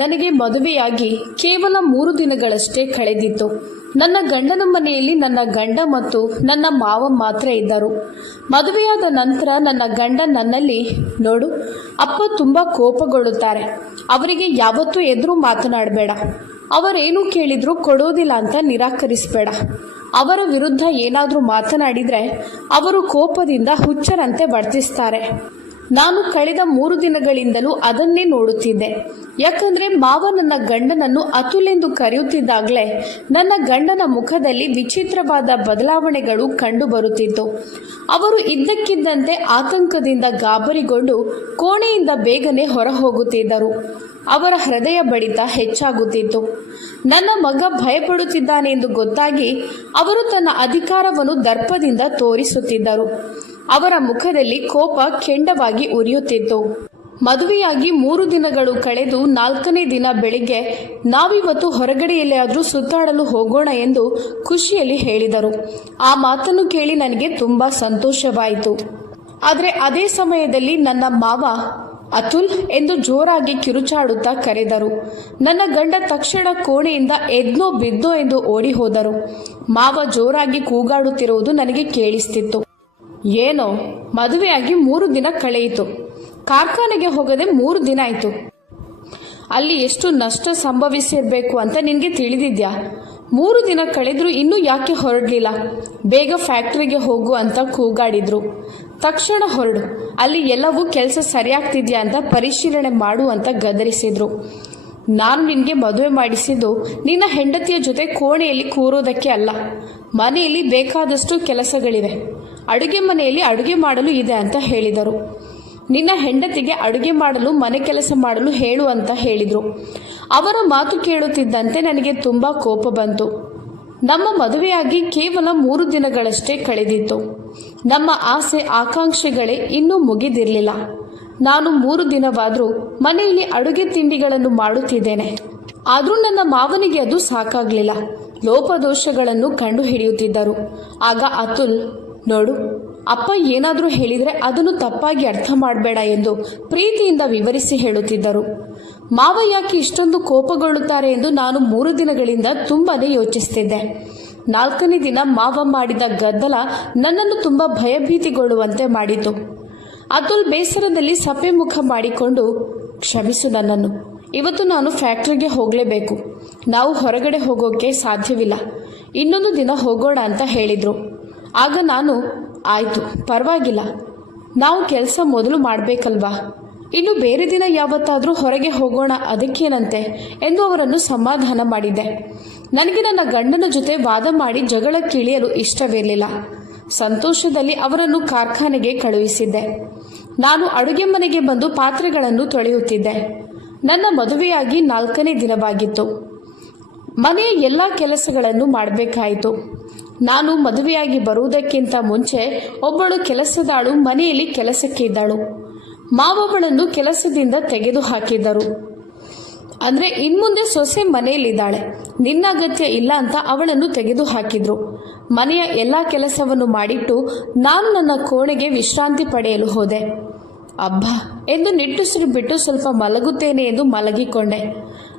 ನನಗೆ ಮದುವೆಯಾಗಿ ಕೇವಲ 3 ದಿನಗಳಷ್ಟೇ ಕಳೆದಿತ್ತು. ನನ್ನ ಗಂಡನ ಮನೆಯಲ್ಲಿ ನನ್ನ ಗಂಡ ಮತ್ತು ನನ್ನ ಮಾವ ಮಾತ್ರ ಇದ್ದರು. ಮದುವೆಯಾದ ನಂತರ ನನ್ನ ಗಂಡ ನನ್ನಲ್ಲಿ, ನೋಡು, ಅಪ್ಪ ತುಂಬ ಕೋಪಗೊಳ್ಳುತ್ತಾರೆ, ಅವರಿಗೆ ಯಾವತ್ತೂ ಎದುರು ಮಾತನಾಡಬೇಡ, ಅವರೇನು ಕೇಳಿದ್ರೂ ಕೊಡೋದಿಲ್ಲ ಅಂತ ನಿರಾಕರಿಸಬೇಡ, ಅವರ ವಿರುದ್ಧ ಏನಾದರೂ ಮಾತನಾಡಿದರೆ ಅವರು ಕೋಪದಿಂದ ಹುಚ್ಚರಂತೆ ವರ್ತಿಸ್ತಾರೆ. ನಾನು ಕಳೆದ 3 ದಿನಗಳಿಂದಲೂ ಅದನ್ನೇ ನೋಡುತ್ತಿದ್ದೆ. ಯಾಕಂದ್ರೆ ಮಾವ ನನ್ನ ಗಂಡನನ್ನು ಅತುಲ್ ಎಂದು ಕರೆಯುತ್ತಿದ್ದಾಗಲೇ ನನ್ನ ಗಂಡನ ಮುಖದಲ್ಲಿ ವಿಚಿತ್ರವಾದ ಬದಲಾವಣೆಗಳು ಕಂಡು ಬರುತ್ತಿತ್ತು. ಅವರು ಇದ್ದಕ್ಕಿದ್ದಂತೆ ಆತಂಕದಿಂದ ಗಾಬರಿಗೊಂಡು ಕೋಣೆಯಿಂದ ಬೇಗನೆ ಹೊರ ಹೋಗುತ್ತಿದ್ದರು. ಅವರ ಹೃದಯ ಬಡಿತ ಹೆಚ್ಚಾಗುತ್ತಿತ್ತು. ನನ್ನ ಮಗ ಭಯಪಡುತ್ತಿದ್ದಾನೆ ಎಂದು ಗೊತ್ತಾಗಿ ಅವರು ತನ್ನ ಅಧಿಕಾರವನ್ನು ದರ್ಪದಿಂದ ತೋರಿಸುತ್ತಿದ್ದರು. ಅವರ ಮುಖದಲ್ಲಿ ಕೋಪ ಕೆಂಡವಾಗಿ ಉರಿಯುತ್ತಿತ್ತು. ಮದುವೆಯಾಗಿ 3 ದಿನಗಳು ಕಳೆದು 4ನೇ ದಿನ ಬೆಳಿಗ್ಗೆ ನಾವಿವತ್ತು ಹೊರಗಡೆಯಲ್ಲಾದರೂ ಸುತ್ತಾಡಲು ಹೋಗೋಣ ಎಂದು ಖುಷಿಯಲ್ಲಿ ಹೇಳಿದರು. ಆ ಮಾತನ್ನು ಕೇಳಿ ನನಗೆ ತುಂಬ ಸಂತೋಷವಾಯಿತು. ಆದರೆ ಅದೇ ಸಮಯದಲ್ಲಿ ನನ್ನ ಮಾವ ಅತುಲ್ ಎಂದು ಜೋರಾಗಿ ಕಿರುಚಾಡುತ್ತಾ ಕರೆದರು. ನನ್ನ ಗಂಡ ತಕ್ಷಣ ಕೋಣೆಯಿಂದ ಎದ್ನೋ ಬಿದ್ದೋ ಎಂದು ಓಡಿ ಹೋದರು. ಮಾವ ಜೋರಾಗಿ ಕೂಗಾಡುತ್ತಿರುವುದು ನನಗೆ ಕೇಳಿಸ್ತಿತ್ತು. ಏನೋ, ಮದುವೆಯಾಗಿ 3 ದಿನ ಕಳೆಯಿತು, ಕಾರ್ಖಾನೆಗೆ ಹೋಗದೆ 3 ದಿನ ಆಯಿತು, ಅಲ್ಲಿ ಎಷ್ಟು ನಷ್ಟ ಸಂಭವಿಸಿರಬೇಕು ಅಂತ ನಿನಗೆ ತಿಳಿದಿದ್ಯಾ? 3 ದಿನ ಕಳೆದ್ರೂ ಇನ್ನೂ ಯಾಕೆ ಹೊರಡಲಿಲ್ಲ? ಬೇಗ ಫ್ಯಾಕ್ಟ್ರಿಗೆ ಹೋಗು ಅಂತ ಕೂಗಾಡಿದ್ರು. ತಕ್ಷಣ ಹೊರಡು, ಅಲ್ಲಿ ಎಲ್ಲವೂ ಕೆಲಸ ಸರಿಯಾಗ್ತಿದ್ಯಾ ಅಂತ ಪರಿಶೀಲನೆ ಮಾಡು ಅಂತ ಗದರಿಸಿದ್ರು. ನಾನು ನಿನಗೆ ಮದುವೆ ಮಾಡಿಸಿದ್ದು ನಿನ್ನ ಹೆಂಡತಿಯ ಜೊತೆ ಕೋಣೆಯಲ್ಲಿ ಕೂರೋದಕ್ಕೆ ಅಲ್ಲ. ಮನೆಯಲ್ಲಿ ಬೇಕಾದಷ್ಟು ಕೆಲಸಗಳಿವೆ, ಅಡುಗೆ ಮನೆಯಲ್ಲಿ ಅಡುಗೆ ಮಾಡಲು ಇದೆ ಅಂತ ಹೇಳಿದರು. ನಿನ್ನ ಹೆಂಡತಿಗೆ ಅಡುಗೆ ಮಾಡಲು, ಮನೆ ಕೆಲಸ ಮಾಡಲು ಹೇಳು ಅಂತ ಹೇಳಿದರು. ಅವರ ಮಾತು ಕೇಳುತ್ತಿದ್ದಂತೆ ನನಗೆ ತುಂಬ ಕೋಪ ಬಂತು. ನಮ್ಮ ಮದುವೆಯಾಗಿ ಕೇವಲ 3 ದಿನಗಳಷ್ಟೇ ಕಳೆದಿತ್ತು. ನಮ್ಮ ಆಸೆ ಆಕಾಂಕ್ಷೆಗಳೇ ಇನ್ನೂ ಮುಗಿದಿರಲಿಲ್ಲ. ನಾನು 3 ದಿನವಾದರೂ ಮನೆಯಲ್ಲಿ ಅಡುಗೆ ತಿಂಡಿಗಳನ್ನು ಮಾಡುತ್ತಿದ್ದೇನೆ. ಆದರೂ ನನ್ನ ಮಾವನಿಗೆ ಅದು ಸಾಕಾಗಲಿಲ್ಲ. ಲೋಪದೋಷಗಳನ್ನು ಕಂಡು ಹಿಡಿಯುತ್ತಿದ್ದರು. ಆಗ ಅತುಲ್, ನೋಡು, ಅಪ್ಪ ಏನಾದರೂ ಹೇಳಿದರೆ ಅದನ್ನು ತಪ್ಪಾಗಿ ಅರ್ಥ ಮಾಡಬೇಡ ಎಂದು ಪ್ರೀತಿಯಿಂದ ವಿವರಿಸಿ ಹೇಳುತ್ತಿದ್ದರು. ಮಾವ ಯಾಕೆ ಇಷ್ಟೊಂದು ಕೋಪಗೊಳ್ಳುತ್ತಾರೆ ಎಂದು ನಾನು 3 ದಿನಗಳಿಂದ ತುಂಬಾನೇ ಯೋಚಿಸುತ್ತಿದ್ದೆ. 4ನೇ ದಿನ ಮಾವ ಮಾಡಿದ ಗದ್ದಲ ನನ್ನನ್ನು ತುಂಬ ಭಯಭೀತಿಗೊಳ್ಳುವಂತೆ ಮಾಡಿತು. ಅತುಲ್ ಬೇಸರದಲ್ಲಿ ಸಪ್ಪೆ ಮುಖ ಮಾಡಿಕೊಂಡು, ಕ್ಷಮಿಸು ನನ್ನನ್ನು, ಇವತ್ತು ನಾನು ಫ್ಯಾಕ್ಟ್ರಿಗೆ ಹೋಗಲೇಬೇಕು, ನಾವು ಹೊರಗಡೆ ಹೋಗೋಕ್ಕೆ ಸಾಧ್ಯವಿಲ್ಲ, ಇನ್ನೊಂದು ದಿನ ಹೋಗೋಣ ಅಂತ ಹೇಳಿದರು. ಆಗ ನಾನು, ಆಯಿತು, ಪರವಾಗಿಲ್ಲ, ನಾವು ಕೆಲಸ ಮೊದಲು ಮಾಡಬೇಕಲ್ವಾ, ಇನ್ನು ಬೇರೆ ದಿನ ಯಾವತ್ತಾದರೂ ಹೊರಗೆ ಹೋಗೋಣ, ಅದಕ್ಕೇನಂತೆ ಎಂದು ಅವರನ್ನು ಸಮಾಧಾನ ಮಾಡಿದ್ದೆ. ನನಗೆ ನನ್ನ ಗಂಡನ ಜೊತೆ ವಾದ ಮಾಡಿ ಜಗಳಕ್ಕಿಳಿಯಲು ಇಷ್ಟವಿರಲಿಲ್ಲ. ಸಂತೋಷದಲ್ಲಿ ಅವರನ್ನು ಕಾರ್ಖಾನೆಗೆ ಕಳುಹಿಸಿದ್ದೆ. ನಾನು ಅಡುಗೆ ಮನೆಗೆ ಬಂದು ಪಾತ್ರೆಗಳನ್ನು ತೊಳೆಯುತ್ತಿದ್ದೆ. ನನ್ನ ಮದುವೆಯಾಗಿ 4ನೇ ದಿನವಾಗಿತ್ತು. ಮನೆಯ ಎಲ್ಲ ಕೆಲಸಗಳನ್ನು ಮಾಡಬೇಕಾಯಿತು. ನಾನು ಮದುವೆಯಾಗಿ ಬರುವುದಕ್ಕಿಂತ ಮುಂಚೆ ಒಬ್ಬಳು ಕೆಲಸದಾಳು ಮನೆಯಲ್ಲಿ ಕೆಲಸಕ್ಕೆ ಇದ್ದಳು. ಮಾವಗಳನ್ನು ಕೆಲಸದಿಂದ ತೆಗೆದು ಹಾಕಿದ್ದರು. ಅಂದರೆ ಇನ್ಮುಂದೆ ಸೊಸೆ ಮನೆಯಲ್ಲಿದ್ದಾಳೆ, ನಿನ್ನ ಅಗತ್ಯ ಇಲ್ಲ ಅಂತ ಅವಳನ್ನು ತೆಗೆದು ಹಾಕಿದ್ರು. ಮನೆಯ ಎಲ್ಲ ಕೆಲಸವನ್ನು ಮಾಡಿಟ್ಟು ನಾನು ನನ್ನ ಕೋಣೆಗೆ ವಿಶ್ರಾಂತಿ ಪಡೆಯಲು ಹೋದೆ. ಅಬ್ಬಾ ಎಂದು ನಿಟ್ಟುಸಿರು ಬಿಟ್ಟು ಸ್ವಲ್ಪ ಮಲಗುತ್ತೇನೆ ಎಂದು ಮಲಗಿಕೊಂಡೆ.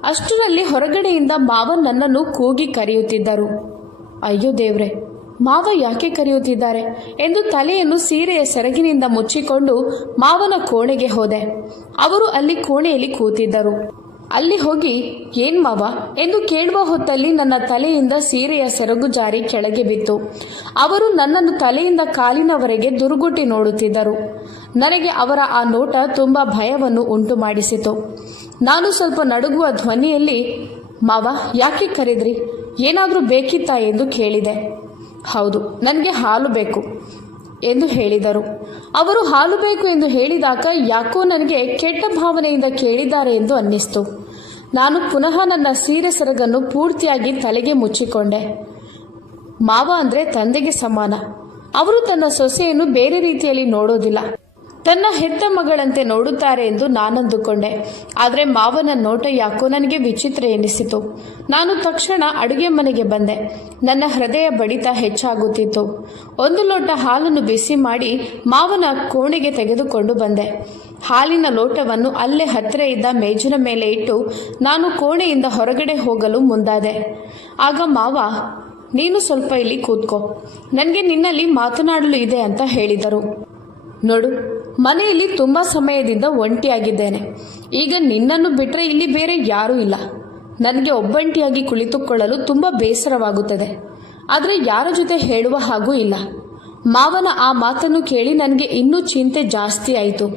ಅಷ್ಟರಲ್ಲಿ ಹೊರಗಡೆಯಿಂದ ಮಾವ ನನ್ನನ್ನು ಕೂಗಿ ಕರೆಯುತ್ತಿದ್ದರು. ಅಯ್ಯೋ ದೇವ್ರೆ, ಮಾವ ಯಾಕೆ ಕರೆಯುತ್ತಿದ್ದಾರೆ ಎಂದು ತಲೆಯನ್ನು ಸೀರೆಯ ಸೆರಗಿನಿಂದ ಮುಚ್ಚಿಕೊಂಡು ಮಾವನ ಕೋಣೆಗೆ ಹೋದೆ. ಅವರು ಅಲ್ಲಿ ಕೋಣೆಯಲ್ಲಿ ಕೂತಿದ್ದರು. ಅಲ್ಲಿ ಹೋಗಿ, ಏನ್ ಮಾವ ಎಂದು ಕೇಳುವ ಹೊತ್ತಲ್ಲಿ ನನ್ನ ತಲೆಯಿಂದ ಸೀರೆಯ ಸೆರಗು ಜಾರಿ ಕೆಳಗೆ ಬಿತ್ತು. ಅವರು ನನ್ನನ್ನು ತಲೆಯಿಂದ ಕಾಲಿನವರೆಗೆ ದುರುಗುಟ್ಟಿ ನೋಡುತ್ತಿದ್ದರು. ನನಗೆ ಅವರ ಆ ನೋಟ ತುಂಬ ಭಯವನ್ನು ಉಂಟು ಮಾಡಿಸಿತು. ನಾನು ಸ್ವಲ್ಪ ನಡುಗುವ ಧ್ವನಿಯಲ್ಲಿ, ಮಾವ ಯಾಕೆ ಕರೆದ್ರಿ, ಏನಾದರೂ ಬೇಕಿತ್ತಾ ಎಂದು ಕೇಳಿದೆ. ಹೌದು, ನನಗೆ ಹಾಲು ಬೇಕು ಎಂದು ಹೇಳಿದರು. ಅವರು ಹಾಲು ಬೇಕು ಎಂದು ಹೇಳಿದಾಗ ಯಾಕೋ ನನಗೆ ಕೆಟ್ಟ ಭಾವನೆಯಿಂದ ಕೇಳಿದ್ದಾರೆ ಎಂದು ಅನ್ನಿಸ್ತು. ನಾನು ಪುನಃ ನನ್ನ ಸೀರೆ ಸೆರಗನ್ನು ಪೂರ್ತಿಯಾಗಿ ತಲೆಗೆ ಮುಚ್ಚಿಕೊಂಡೆ. ಮಾವ ಅಂದರೆ ತಂದೆಗೆ ಸಮಾನ. ಅವರು ತನ್ನ ಸೊಸೆಯನ್ನು ಬೇರೆ ರೀತಿಯಲ್ಲಿ ನೋಡೋದಿಲ್ಲ. ತನ್ನ ಹೆತ್ತ ಮಗಳಂತೆ ನೋಡುತ್ತಾರೆ ಎಂದು ನಾನಂದುಕೊಂಡೆ. ಆದರೆ ಮಾವನ ನೋಟ ಯಾಕೋ ನನಗೆ ವಿಚಿತ್ರ ಎನಿಸಿತು. ನಾನು ತಕ್ಷಣ ಅಡುಗೆ ಮನೆಗೆ ಬಂದೆ. ನನ್ನ ಹೃದಯ ಬಡಿತ ಹೆಚ್ಚಾಗುತ್ತಿತ್ತು. 1 ಲೋಟ ಹಾಲನ್ನು ಬಿಸಿ ಮಾಡಿ ಮಾವನ ಕೋಣೆಗೆ ತೆಗೆದುಕೊಂಡು ಬಂದೆ. ಹಾಲಿನ ಲೋಟವನ್ನು ಅಲ್ಲೇ ಹತ್ತಿರ ಇದ್ದ ಮೇಜಿನ ಮೇಲೆ ಇಟ್ಟು ನಾನು ಕೋಣೆಯಿಂದ ಹೊರಗಡೆ ಹೋಗಲು ಮುಂದಾದೆ. ಆಗ ಮಾವ, ನೀನು ಸ್ವಲ್ಪ ಇಲ್ಲಿ ಕೂತ್ಕೋ, ನನಗೆ ನಿನ್ನಲ್ಲಿ ಮಾತನಾಡಲು ಇದೆ ಅಂತ ಹೇಳಿದರು. ನೋಡು, ಮನೆಯಲ್ಲಿ ತುಂಬ ಸಮಯದಿಂದ ಒಂಟಿಯಾಗಿದ್ದೇನೆ. ಈಗ ನಿನ್ನನ್ನು ಬಿಟ್ಟರೆ ಇಲ್ಲಿ ಬೇರೆ ಯಾರೂ ಇಲ್ಲ. ನನಗೆ ಒಬ್ಬಂಟಿಯಾಗಿ ಕುಳಿತುಕೊಳ್ಳಲು ತುಂಬ ಬೇಸರವಾಗುತ್ತದೆ. ಆದರೆ ಯಾರ ಜೊತೆ ಹೇಳುವ ಹಾಗೂ ಇಲ್ಲ. ಮಾವನ ಆ ಮಾತನ್ನು ಕೇಳಿ ನನಗೆ ಇನ್ನೂ ಚಿಂತೆ ಜಾಸ್ತಿ ಆಯಿತು.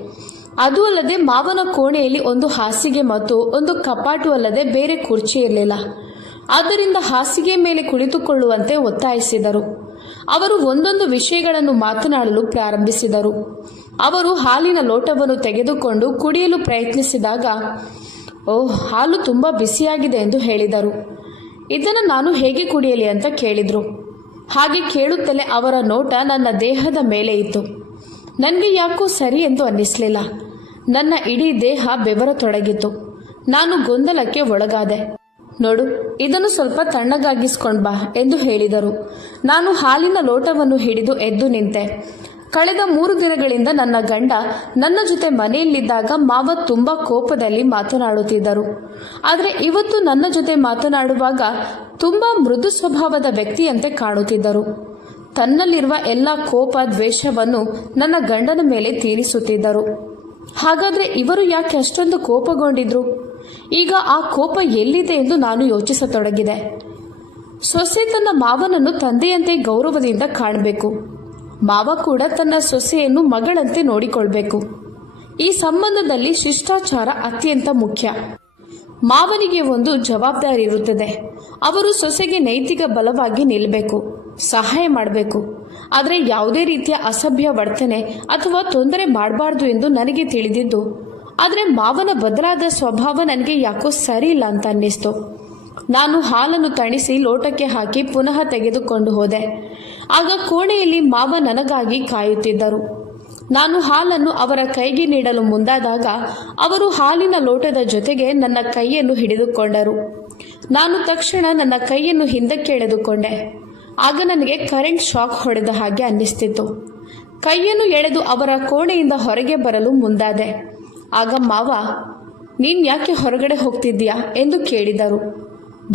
ಅದೂ ಅಲ್ಲದೆ ಮಾವನ ಕೋಣೆಯಲ್ಲಿ ಒಂದು ಹಾಸಿಗೆ ಮತ್ತು ಒಂದು ಕಪಾಟು ಅಲ್ಲದೆ ಬೇರೆ ಕುರ್ಚಿ ಇರಲಿಲ್ಲ. ಆದ್ದರಿಂದ ಹಾಸಿಗೆ ಮೇಲೆ ಕುಳಿತುಕೊಳ್ಳುವಂತೆ ಒತ್ತಾಯಿಸಿದರು. ಅವರು ಒಂದೊಂದು ವಿಷಯಗಳನ್ನು ಮಾತನಾಡಲು ಪ್ರಾರಂಭಿಸಿದರು. ಅವರು ಹಾಲಿನ ಲೋಟವನ್ನು ತೆಗೆದುಕೊಂಡು ಕುಡಿಯಲು ಪ್ರಯತ್ನಿಸಿದಾಗ, ಓಹ್, ಹಾಲು ತುಂಬ ಬಿಸಿಯಾಗಿದೆ ಎಂದು ಹೇಳಿದರು. ಇದನ್ನು ನಾನು ಹೇಗೆ ಕುಡಿಯಲಿ ಅಂತ ಕೇಳಿದರು. ಹಾಗೆ ಕೇಳುತ್ತಲೇ ಅವರ ನೋಟ ನನ್ನ ದೇಹದ ಮೇಲೆ ಇತ್ತು. ನನಗೆ ಯಾಕೋ ಸರಿ ಎಂದು ಅನ್ನಿಸಲಿಲ್ಲ. ನನ್ನ ಇಡೀ ದೇಹ ಬೆವರತೊಡಗಿತು. ನಾನು ಗೊಂದಲಕ್ಕೆ ಒಳಗಾದೆ. ನೋಡು, ಇದನ್ನು ಸ್ವಲ್ಪ ತಣ್ಣಗಾಗಿಸ್ಕೊಂಡು ಬಾ ಎಂದು ಹೇಳಿದರು. ನಾನು ಹಾಲಿನ ಲೋಟವನ್ನು ಹಿಡಿದು ಎದ್ದು ನಿಂತೆ. ಕಳೆದ 3 ದಿನಗಳಿಂದ ನನ್ನ ಗಂಡ ನನ್ನ ಜೊತೆ ಮನೆಯಲ್ಲಿದ್ದಾಗ ಮಾವ ತುಂಬ ಕೋಪದಲ್ಲಿ ಮಾತನಾಡುತ್ತಿದ್ದರು. ಆದರೆ ಇವತ್ತು ನನ್ನ ಜೊತೆ ಮಾತನಾಡುವಾಗ ತುಂಬ ಮೃದು ಸ್ವಭಾವದ ವ್ಯಕ್ತಿಯಂತೆ ಕಾಣುತ್ತಿದ್ದರು. ತನ್ನಲ್ಲಿರುವ ಎಲ್ಲ ಕೋಪ ದ್ವೇಷವನ್ನು ನನ್ನ ಗಂಡನ ಮೇಲೆ ತೀರಿಸುತ್ತಿದ್ದರು. ಹಾಗಾದರೆ ಇವರು ಯಾಕೆ ಅಷ್ಟೊಂದು ಕೋಪಗೊಂಡಿದ್ರು? ಈಗ ಆ ಕೋಪ ಎಲ್ಲಿದೆ ಎಂದು ನಾನು ಯೋಚಿಸತೊಡಗಿದೆ. ಸೊಸೆ ತನ್ನ ಮಾವನನ್ನು ತಂದೆಯಂತೆ ಗೌರವದಿಂದ ಕಾಣಬೇಕು. ಮಾವ ಕೂಡ ತನ್ನ ಸೊಸೆಯನ್ನು ಮಗಳಂತೆ ನೋಡಿಕೊಳ್ಬೇಕು. ಈ ಸಂಬಂಧದಲ್ಲಿ ಶಿಷ್ಟಾಚಾರ ಅತ್ಯಂತ ಮುಖ್ಯ. ಮಾವನಿಗೆ ಒಂದು ಜವಾಬ್ದಾರಿ ಇರುತ್ತದೆ. ಅವರು ಸೊಸೆಗೆ ನೈತಿಕ ಬಲವಾಗಿ ನಿಲ್ಲಬೇಕು, ಸಹಾಯ ಮಾಡಬೇಕು. ಆದರೆ ಯಾವುದೇ ರೀತಿಯ ಅಸಭ್ಯ ವರ್ತನೆ ಅಥವಾ ತೊಂದರೆ ಮಾಡಬಾರ್ದು ಎಂದು ನನಗೆ ತಿಳಿದಿದ್ದು. ಆದರೆ ಮಾವನ ಬದಲಾದ ಸ್ವಭಾವ ನನಗೆ ಯಾಕೋ ಸರಿ ಇಲ್ಲ ಅಂತ ಅನ್ನಿಸ್ತು. ನಾನು ಹಾಲನ್ನು ತಣಿಸಿ ಲೋಟಕ್ಕೆ ಹಾಕಿ ಪುನಃ ತೆಗೆದುಕೊಂಡು ಹೋದೆ. ಆಗ ಕೋಣೆಯಲ್ಲಿ ಮಾವ ನನಗಾಗಿ ಕಾಯುತ್ತಿದ್ದರು. ನಾನು ಹಾಲನ್ನು ಅವರ ಕೈಗೆ ನೀಡಲು ಮುಂದಾದಾಗ ಅವರು ಹಾಲಿನ ಲೋಟದ ಜೊತೆಗೆ ನನ್ನ ಕೈಯನ್ನು ಹಿಡಿದುಕೊಂಡರು. ನಾನು ತಕ್ಷಣ ನನ್ನ ಕೈಯನ್ನು ಹಿಂದಕ್ಕೆ ಎಳೆದುಕೊಂಡೆ. ಆಗ ನನಗೆ ಕರೆಂಟ್ ಶಾಕ್ ಹೊಡೆದ ಹಾಗೆ ಅನ್ನಿಸ್ತಿತ್ತು. ಕೈಯನ್ನು ಎಳೆದು ಅವರ ಕೋಣೆಯಿಂದ ಹೊರಗೆ ಬರಲು ಮುಂದಾದೆ. ಆಗ ಮಾವ, ನೀನು ಯಾಕೆ ಹೊರಗಡೆ ಹೋಗ್ತಿದ್ದೀಯಾ ಎಂದು ಕೇಳಿದರು.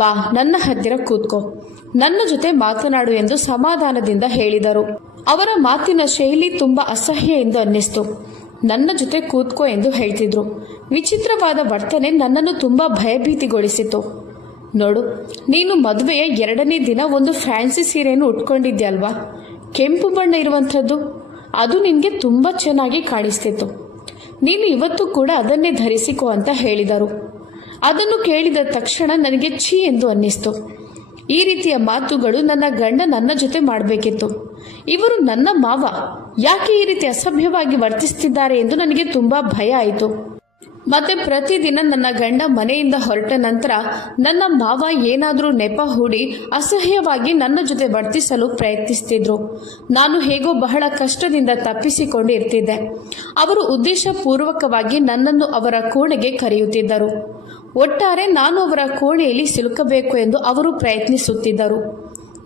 ಬಾ, ನನ್ನ ಹತ್ತಿರ ಕೂತ್ಕೋ, ನನ್ನ ಜೊತೆ ಮಾತನಾಡು ಎಂದು ಸಮಾಧಾನದಿಂದ ಹೇಳಿದರು. ಅವರ ಮಾತಿನ ಶೈಲಿ ತುಂಬ ಅಸಹ್ಯ ಎಂದು ಅನ್ನಿಸ್ತು. ನನ್ನ ಜೊತೆ ಕೂತ್ಕೋ ಎಂದು ಹೇಳ್ತಿದ್ರು. ವಿಚಿತ್ರವಾದ ವರ್ತನೆ ನನ್ನನ್ನು ತುಂಬ ಭಯಭೀತಿಗೊಳಿಸಿತು. ನೋಡು, ನೀನು ಮದುವೆಯ 2ನೇ ದಿನ ಒಂದು ಫ್ಯಾನ್ಸಿ ಸೀರೆಯನ್ನು ಉಟ್ಕೊಂಡಿದ್ಯಲ್ವಾ, ಕೆಂಪು ಬಣ್ಣ ಇರುವಂಥದ್ದು. ಅದು ನಿನಗೆ ತುಂಬ ಚೆನ್ನಾಗಿ ಕಾಣಿಸ್ತಿತ್ತು. ನೀನು ಇವತ್ತು ಕೂಡ ಅದನ್ನೇ ಧರಿಸಿಕೋ ಅಂತ ಹೇಳಿದರು. ಅದನ್ನು ಕೇಳಿದ ತಕ್ಷಣ ನನಗೆ ಛೀ ಎಂದು ಅನ್ನಿಸ್ತು. ಈ ರೀತಿಯ ಮಾತುಗಳು ನನ್ನ ಗಂಡ ನನ್ನ ಜೊತೆ ಮಾಡಬೇಕಿತ್ತು. ಇವರು ನನ್ನ ಮಾವ ಯಾಕೆ ಈ ರೀತಿ ಅಸಭ್ಯವಾಗಿ ವರ್ತಿಸುತ್ತಿದ್ದಾರೆ ಎಂದು ನನಗೆ ತುಂಬ ಭಯ ಆಯಿತು. ಮತ್ತೆ ಪ್ರತಿದಿನ ನನ್ನ ಗಂಡ ಮನೆಯಿಂದ ಹೊರಟ ನಂತರ ನನ್ನ ಮಾವ ಏನಾದರೂ ನೆಪ ಹೂಡಿ ಅಸಹ್ಯವಾಗಿ ನನ್ನ ಜೊತೆ ವರ್ತಿಸಲು ಪ್ರಯತ್ನಿಸ್ತಿದ್ರು. ನಾನು ಹೇಗೋ ಬಹಳ ಕಷ್ಟದಿಂದ ತಪ್ಪಿಸಿಕೊಂಡು ಇರ್ತಿದ್ದೆ. ಅವರು ಉದ್ದೇಶಪೂರ್ವಕವಾಗಿ ನನ್ನನ್ನು ಅವರ ಕೋಣೆಗೆ ಕರೆಯುತ್ತಿದ್ದರು. ಒಟ್ಟಾರೆ ನಾನು ಅವರ ಕೋಣೆಯಲ್ಲಿ ಸಿಲುಕಬೇಕು ಎಂದು ಅವರು ಪ್ರಯತ್ನಿಸುತ್ತಿದ್ದರು.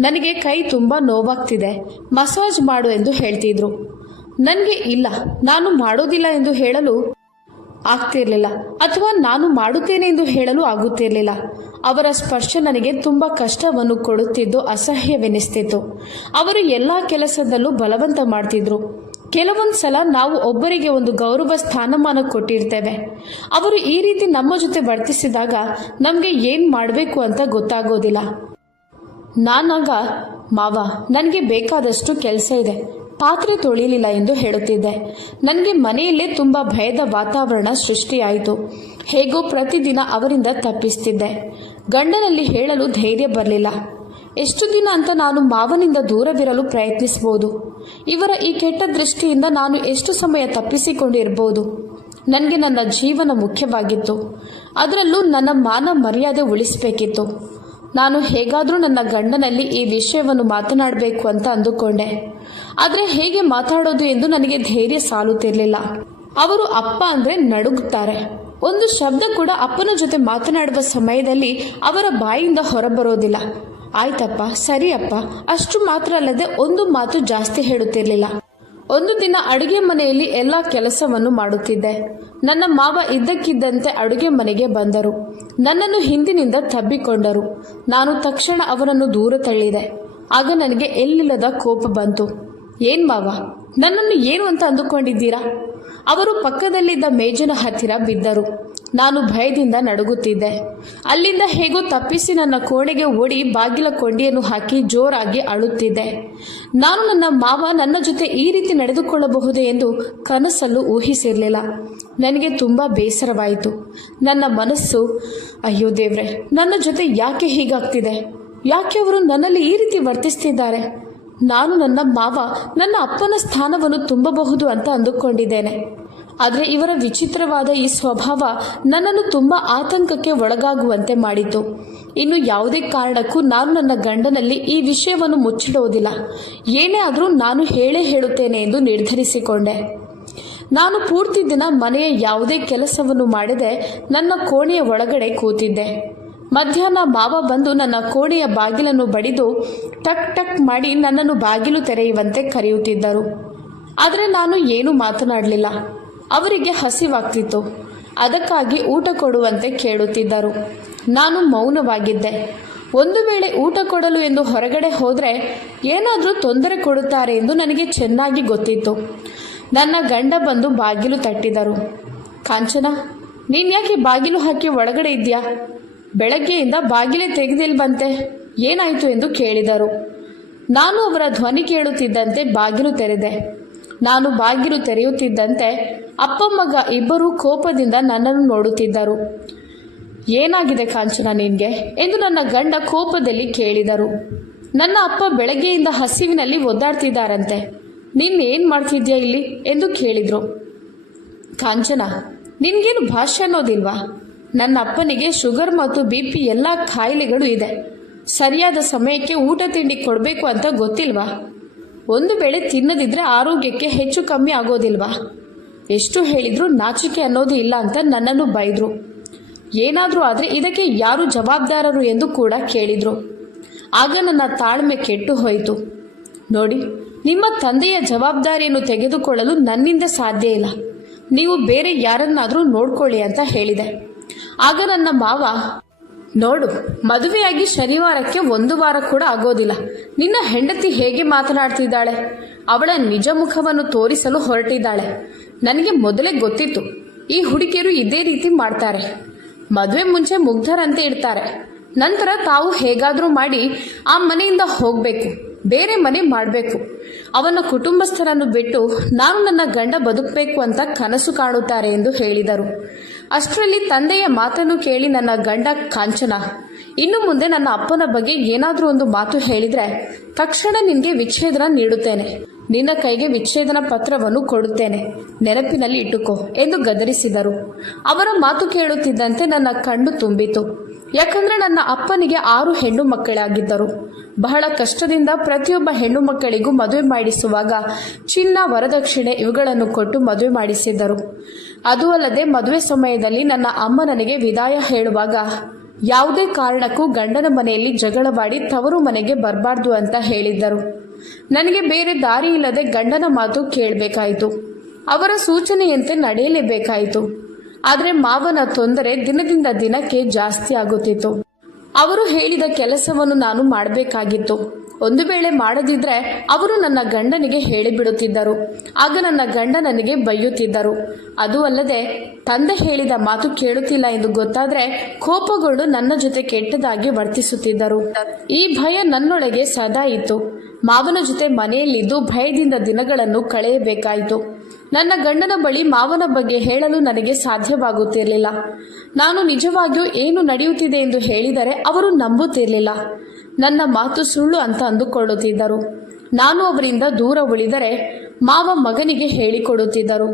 ನನಗೆ ಕೈ ತುಂಬ ನೋವಾಗ್ತಿದೆ, ಮಸಾಜ್ ಮಾಡು ಎಂದು ಹೇಳ್ತಿದ್ರು. ನನಗೆ ಇಲ್ಲ, ನಾನು ಮಾಡೋದಿಲ್ಲ ಎಂದು ಹೇಳಲು ಆಗ್ತಿರ್ಲಿಲ್ಲ, ಅಥವಾ ನಾನು ಮಾಡುತ್ತೇನೆ ಎಂದು ಹೇಳಲು ಆಗುತ್ತಿರಲಿಲ್ಲ. ಅವರ ಸ್ಪರ್ಶ ನನಗೆ ತುಂಬ ಕಷ್ಟವನ್ನು ಕೊಡುತ್ತಿದ್ದು ಅಸಹ್ಯವೆನಿಸ್ತಿತ್ತು. ಅವರು ಎಲ್ಲ ಕೆಲಸದಲ್ಲೂ ಬಲವಂತ ಮಾಡ್ತಿದ್ರು. ಕೆಲವೊಂದು ಸಲ ನಾವು ಒಬ್ಬರಿಗೆ ಒಂದು ಗೌರವ ಸ್ಥಾನಮಾನ ಕೊಟ್ಟಿರ್ತೇವೆ. ಅವರು ಈ ರೀತಿ ನಮ್ಮ ಜೊತೆ ವರ್ತಿಸಿದಾಗ ನಮಗೆ ಏನು ಮಾಡಬೇಕು ಅಂತ ಗೊತ್ತಾಗೋದಿಲ್ಲ. ನಾನಾಗ, ಮಾವ, ನನಗೆ ಬೇಕಾದಷ್ಟು ಕೆಲಸ ಇದೆ, ಪಾತ್ರೆ ತೊಳಿಲಿಲ್ಲ ಎಂದು ಹೇಳುತ್ತಿದ್ದೆ. ನನಗೆ ಮನೆಯಲ್ಲೇ ತುಂಬ ಭಯದ ವಾತಾವರಣ ಸೃಷ್ಟಿಯಾಯಿತು. ಹೇಗೋ ಪ್ರತಿದಿನ ಅವರಿಂದ ತಪ್ಪಿಸ್ತಿದ್ದೆ. ಗಂಡನಲ್ಲಿ ಹೇಳಲು ಧೈರ್ಯ ಬರಲಿಲ್ಲ. ಎಷ್ಟು ದಿನ ಅಂತ ನಾನು ಮಾವನಿಂದ ದೂರವಿರಲು ಪ್ರಯತ್ನಿಸಬಹುದು? ಇವರ ಈ ಕೆಟ್ಟ ದೃಷ್ಟಿಯಿಂದ ನಾನು ಎಷ್ಟು ಸಮಯ ತಪ್ಪಿಸಿಕೊಂಡಿರಬಹುದು? ನನಗೆ ನನ್ನ ಜೀವನ ಮುಖ್ಯವಾಗಿತ್ತು. ಅದರಲ್ಲೂ ನನ್ನ ಮಾನ ಮರ್ಯಾದೆ ಉಳಿಸಬೇಕಿತ್ತು. ನಾನು ಹೇಗಾದರೂ ನನ್ನ ಗಂಡನಲ್ಲಿ ಈ ವಿಷಯವನ್ನು ಮಾತನಾಡಬೇಕು ಅಂತ ಅಂದುಕೊಂಡೆ. ಆದರೆ ಹೇಗೆ ಮಾತಾಡೋದು ಎಂದು ನನಗೆ ಧೈರ್ಯ ಸಾಲುತ್ತಿರಲಿಲ್ಲ. ಅವರು ಅಪ್ಪ ಅಂದರೆ ನಡುಗುತ್ತಾರೆ. ಒಂದು ಶಬ್ದ ಕೂಡ ಅಪ್ಪನ ಜೊತೆ ಮಾತನಾಡುವ ಸಮಯದಲ್ಲಿ ಅವರ ಬಾಯಿಂದ ಹೊರಬರೋದಿಲ್ಲ. ಆಯ್ತಪ್ಪ, ಸರಿ ಅಪ್ಪ, ಅಷ್ಟು ಮಾತ್ರ ಅಲ್ಲದೆ ಒಂದು ಮಾತು ಜಾಸ್ತಿ ಹೇಳುತ್ತಿರಲಿಲ್ಲ. ಒಂದು ದಿನ ಅಡುಗೆ ಮನೆಯಲ್ಲಿ ಎಲ್ಲ ಕೆಲಸವನ್ನು ಮಾಡುತ್ತಿದ್ದೆ. ನನ್ನ ಮಾವ ಇದ್ದಕ್ಕಿದ್ದಂತೆ ಅಡುಗೆ ಮನೆಗೆ ಬಂದರು. ನನ್ನನ್ನು ಹಿಂದಿನಿಂದ ತಬ್ಬಿಕೊಂಡರು. ನಾನು ತಕ್ಷಣ ಅವರನ್ನು ದೂರ ತಳ್ಳಿದೆ. ಆಗ ನನಗೆ ಎಲ್ಲಿಲ್ಲದ ಕೋಪ ಬಂತು. ಏನ್ ಮಾವ, ನನ್ನನ್ನು ಏನು ಅಂತ ಅಂದುಕೊಂಡಿದ್ದೀರಾ? ಅವರು ಪಕ್ಕದಲ್ಲಿದ್ದ ಮೇಜಿನ ಹತ್ತಿರ ಬಿದ್ದರು. ನಾನು ಭಯದಿಂದ ನಡುಗುತ್ತಿದ್ದೆ. ಅಲ್ಲಿಂದ ಹೇಗೋ ತಪ್ಪಿಸಿ ನನ್ನ ಕೋಣೆಗೆ ಓಡಿ ಬಾಗಿಲ ಕೊಂಡಿಯನ್ನು ಹಾಕಿ ಜೋರಾಗಿ ಅಳುತ್ತಿದ್ದೆ. ನಾನು ನನ್ನ ಮಾವ ನನ್ನ ಜೊತೆ ಈ ರೀತಿ ನಡೆದುಕೊಳ್ಳಬಹುದೇ ಎಂದು ಕನಸಲ್ಲೂ ಊಹಿಸಿರಲಿಲ್ಲ. ನನಗೆ ತುಂಬ ಬೇಸರವಾಯಿತು. ನನ್ನ ಮನಸ್ಸು, ಅಯ್ಯೋ ದೇವ್ರೆ, ನನ್ನ ಜೊತೆ ಯಾಕೆ ಹೀಗಾಗ್ತಿದೆ? ಯಾಕೆ ಅವರು ನನ್ನಲ್ಲಿ ಈ ರೀತಿ ವರ್ತಿಸ್ತಿದ್ದಾರೆ? ನಾನು ನನ್ನ ಮಾವ, ನನ್ನ ಅಪ್ಪನ ಸ್ಥಾನವನ್ನು ತುಂಬಬಹುದು ಅಂತ ಅಂದುಕೊಂಡಿದ್ದೇನೆ. ಆದರೆ ಇವರ ವಿಚಿತ್ರವಾದ ಈ ಸ್ವಭಾವ ನನ್ನನ್ನು ತುಂಬ ಆತಂಕಕ್ಕೆ ಒಳಗಾಗುವಂತೆ ಮಾಡಿತು. ಇನ್ನು ಯಾವುದೇ ಕಾರಣಕ್ಕೂ ನಾನು ನನ್ನ ಗಂಡನಲ್ಲಿ ಈ ವಿಷಯವನ್ನು ಮುಚ್ಚಿಡುವುದಿಲ್ಲ. ಏನೇ ಆದರೂ ನಾನು ಹೇಳುತ್ತೇನೆ ಎಂದು ನಿರ್ಧರಿಸಿಕೊಂಡೆ. ನಾನು ಪೂರ್ತಿ ದಿನ ಮನೆಯ ಯಾವುದೇ ಕೆಲಸವನ್ನು ಮಾಡದೆ ನನ್ನ ಕೋಣೆಯ ಒಳಗಡೆ ಕೂತಿದ್ದೆ. ಮಧ್ಯಾಹ್ನ ಮಾವ ಬಂದು ನನ್ನ ಕೋಣೆಯ ಬಾಗಿಲನ್ನು ಬಡಿದು ಟಕ್ ಟಕ್ ಮಾಡಿ ನನ್ನನ್ನು ಬಾಗಿಲು ತೆರೆಯುವಂತೆ ಕರೆಯುತ್ತಿದ್ದರು. ಆದರೆ ನಾನು ಏನೂ ಮಾತನಾಡಲಿಲ್ಲ. ಅವರಿಗೆ ಹಸಿವಾಗ್ತಿತ್ತು. ಅದಕ್ಕಾಗಿ ಊಟ ಕೊಡುವಂತೆ ಕೇಳುತ್ತಿದ್ದರು. ನಾನು ಮೌನವಾಗಿದ್ದೆ. ಒಂದು ವೇಳೆ ಊಟ ಕೊಡಲು ಎಂದು ಹೊರಗಡೆ ಹೋದರೆ ಏನಾದರೂ ತೊಂದರೆ ಕೊಡುತ್ತಾರೆ ಎಂದು ನನಗೆ ಚೆನ್ನಾಗಿ ಗೊತ್ತಿತ್ತು. ನನ್ನ ಗಂಡ ಬಂದು ಬಾಗಿಲು ತಟ್ಟಿದರು. ಕಾಂಚನ, ನೀನು ಯಾಕೆ ಬಾಗಿಲು ಹಾಕಿ ಒಳಗಡೆ ಇದೆಯಾ? ಬೆಳಗ್ಗೆಯಿಂದ ಬಾಗಿಲೇ ತೆಗೆದಿಲ್ವಂತೆ, ಏನಾಯಿತು ಎಂದು ಕೇಳಿದರು. ನಾನು ಅವರ ಧ್ವನಿ ಕೇಳುತ್ತಿದ್ದಂತೆ ಬಾಗಿಲು ತೆರೆದೆ. ನಾನು ಬಾಗಿಲು ತೆರೆಯುತ್ತಿದ್ದಂತೆ ಅಪ್ಪ ಮಗ ಇಬ್ಬರೂ ಕೋಪದಿಂದ ನನ್ನನ್ನು ನೋಡುತ್ತಿದ್ದರು. ಏನಾಗಿದೆ ಕಾಂಚನ ನಿನಗೆ ಎಂದು ನನ್ನ ಗಂಡ ಕೋಪದಲ್ಲಿ ಕೇಳಿದರು. ನನ್ನ ಅಪ್ಪ ಬೆಳಗ್ಗೆಯಿಂದ ಹಸಿವಿನಲ್ಲಿ ಒದ್ದಾಡ್ತಿದ್ದಾರಂತೆ. ನೀನೇನು ಮಾಡ್ತಿದ್ಯಾ ಇಲ್ಲಿ ಎಂದು ಕೇಳಿದರು. ಕಾಂಚನ, ನಿನಗೇನು ಭಾಷೆ ಅನ್ನೋದಿಲ್ವಾ? ನನ್ನ ಅಪ್ಪನಿಗೆ ಶುಗರ್ ಮತ್ತು BP ಎಲ್ಲ ಕಾಯಿಲೆಗಳು ಇದೆ. ಸರಿಯಾದ ಸಮಯಕ್ಕೆ ಊಟ ತಿಂಡಿ ಕೊಡಬೇಕು ಅಂತ ಗೊತ್ತಿಲ್ವಾ? ಒಂದು ವೇಳೆ ತಿನ್ನದಿದ್ರೆ ಆರೋಗ್ಯಕ್ಕೆ ಹೆಚ್ಚು ಕಮ್ಮಿ ಆಗೋದಿಲ್ವಾ? ಎಷ್ಟು ಹೇಳಿದ್ರು ನಾಚಿಕೆ ಅನ್ನೋದು ಇಲ್ಲ ಅಂತ ನನ್ನನ್ನು ಬೈದರು. ಏನಾದರೂ ಆದರೆ ಇದಕ್ಕೆ ಯಾರು ಜವಾಬ್ದಾರರು ಎಂದು ಕೂಡ ಕೇಳಿದರು. ಆಗ ನನ್ನ ತಾಳ್ಮೆ ಕೆಟ್ಟು ಹೋಯಿತು. ನೋಡಿ, ನಿಮ್ಮ ತಂದೆಯ ಜವಾಬ್ದಾರಿಯನ್ನು ತೆಗೆದುಕೊಳ್ಳಲು ನನ್ನಿಂದ ಸಾಧ್ಯ ಇಲ್ಲ. ನೀವು ಬೇರೆ ಯಾರನ್ನಾದರೂ ನೋಡ್ಕೊಳ್ಳಿ ಅಂತ ಹೇಳಿದೆ. ಆಗ ನನ್ನ ಮಾವ, ನೋಡು, ಮದುವೆಯಾಗಿ ಶನಿವಾರಕ್ಕೆ 1 ವಾರ ಕೂಡ ಆಗೋದಿಲ್ಲ. ನಿನ್ನ ಹೆಂಡತಿ ಹೇಗೆ ಮಾತನಾಡ್ತಿದ್ದಾಳೆ? ಅವಳ ನಿಜ ಮುಖವನ್ನು ತೋರಿಸಲು ಹೊರಟಿದ್ದಾಳೆ. ನನಗೆ ಮೊದಲೇ ಗೊತ್ತಿತ್ತು, ಈ ಹುಡುಗಿಯರು ಇದೇ ರೀತಿ ಮಾಡ್ತಾರೆ. ಮದುವೆ ಮುಂಚೆ ಮುಗ್ಧರಂತೆ ಇರ್ತಾರೆ. ನಂತರ ತಾವು ಹೇಗಾದರೂ ಮಾಡಿ ಆ ಮನೆಯಿಂದ ಹೋಗಬೇಕು, ಬೇರೆ ಮನೆ ಮಾಡಬೇಕು. ಅವನ ಕುಟುಂಬಸ್ಥರನ್ನು ಬಿಟ್ಟು ನಾನು ನನ್ನ ಗಂಡ ಬದುಕಬೇಕು ಅಂತ ಕನಸು ಕಾಣುತ್ತಾರೆ ಎಂದು ಹೇಳಿದರು. ಅಷ್ಟರಲ್ಲಿ ತಂದೆಯ ಮಾತನ್ನು ಕೇಳಿ ನನ್ನ ಗಂಡ, ಕಾಂಚನ, ಇನ್ನು ಮುಂದೆ ನನ್ನ ಅಪ್ಪನ ಬಗ್ಗೆ ಏನಾದರೂ ಒಂದು ಮಾತು ಹೇಳಿದರೆ ತಕ್ಷಣ ನಿನಗೆ ವಿಚ್ಛೇದನ ನೀಡುತ್ತೇನೆ. ನಿನ್ನ ಕೈಗೆ ವಿಚ್ಛೇದನ ಪತ್ರವನ್ನು ಕೊಡುತ್ತೇನೆ, ನೆನಪಿನಲ್ಲಿ ಇಟ್ಟುಕೋ ಎಂದು ಗದರಿಸಿದರು. ಅವರ ಮಾತು ಕೇಳುತ್ತಿದ್ದಂತೆ ನನ್ನ ಕಣ್ಣು ತುಂಬಿತು. ಯಾಕಂದ್ರೆ ನನ್ನ ಅಪ್ಪನಿಗೆ 6 ಹೆಣ್ಣು ಮಕ್ಕಳಾಗಿದ್ದರು. ಬಹಳ ಕಷ್ಟದಿಂದ ಪ್ರತಿಯೊಬ್ಬ ಹೆಣ್ಣು ಮಕ್ಕಳಿಗೂ ಮದುವೆ ಮಾಡಿಸುವಾಗ ಚಿನ್ನ, ವರದಕ್ಷಿಣೆ ಇವುಗಳನ್ನು ಕೊಟ್ಟು ಮದುವೆ ಮಾಡಿಸಿದ್ದರು. ಅದು ಅಲ್ಲದೆ ಮದುವೆ ಸಮಯದಲ್ಲಿ ನನ್ನ ಅಮ್ಮ ನನಗೆ ವಿದಾಯ ಹೇಳುವಾಗ ಯಾವುದೇ ಕಾರಣಕ್ಕೂ ಗಂಡನ ಮನೆಯಲ್ಲಿ ಜಗಳವಾಡಿ ತವರು ಮನೆಗೆ ಬರಬಾರ್ದು ಅಂತ ಹೇಳಿದ್ದರು. ನನಗೆ ಬೇರೆ ದಾರಿ ಇಲ್ಲದೆ ಗಂಡನ ಮಾತು ಕೇಳಬೇಕಾಯಿತು. ಅವರ ಸೂಚನೆಯಂತೆ ನಡೆಯಲೇಬೇಕಾಯಿತು. ಆದರೆ ಮಾವನ ತೊಂದರೆ ದಿನದಿಂದ ದಿನಕ್ಕೆ ಜಾಸ್ತಿ ಆಗುತ್ತಿತ್ತು. ಅವರು ಹೇಳಿದ ಕೆಲಸವನ್ನು ನಾನು ಮಾಡಬೇಕಾಗಿತ್ತು. ಒಂದು ವೇಳೆ ಮಾಡದಿದ್ರೆ ಅವರು ನನ್ನ ಗಂಡನಿಗೆ ಹೇಳಿಬಿಡುತ್ತಿದ್ದರು. ಆಗ ನನ್ನ ಗಂಡ ನನಗೆ ಬೈಯುತ್ತಿದ್ದರು. ಅದು ಅಲ್ಲದೆ ತಂದೆ ಹೇಳಿದ ಮಾತು ಕೇಳುತ್ತಿಲ್ಲ ಎಂದು ಗೊತ್ತಾದ್ರೆ ಕೋಪಗೊಂಡು ನನ್ನ ಜೊತೆ ಕೆಟ್ಟದಾಗಿ ವರ್ತಿಸುತ್ತಿದ್ದರು. ಈ ಭಯ ನನ್ನೊಳಗೆ ಸದಾ ಇತ್ತು. ಮಾವನ ಜೊತೆ ಮನೆಯಲ್ಲಿದ್ದು ಭಯದಿಂದ ದಿನಗಳನ್ನು ಕಳೆಯಬೇಕಾಯಿತು. ನನ್ನ ಗಂಡನ ಬಳಿ ಮಾವನ ಬಗ್ಗೆ ಹೇಳಲು ನನಗೆ ಸಾಧ್ಯವಾಗುತ್ತಿರಲಿಲ್ಲ. ನಾನು ನಿಜವಾಗಿಯೂ ಏನು ನಡೆಯುತ್ತಿದೆ ಎಂದು ಹೇಳಿದರೆ ಅವರು ನಂಬುತ್ತಿರಲಿಲ್ಲ. ನನ್ನ ಮಾತು ಸುಳ್ಳು ಅಂತ ಅಂದುಕೊಳ್ಳುತ್ತಿದ್ದರು. ನಾನು ಅವರಿಂದ ದೂರ ಉಳಿದರೆ ಮಾವ ಮಗನಿಗೆ ಹೇಳಿಕೊಡುತ್ತಿದ್ದರು.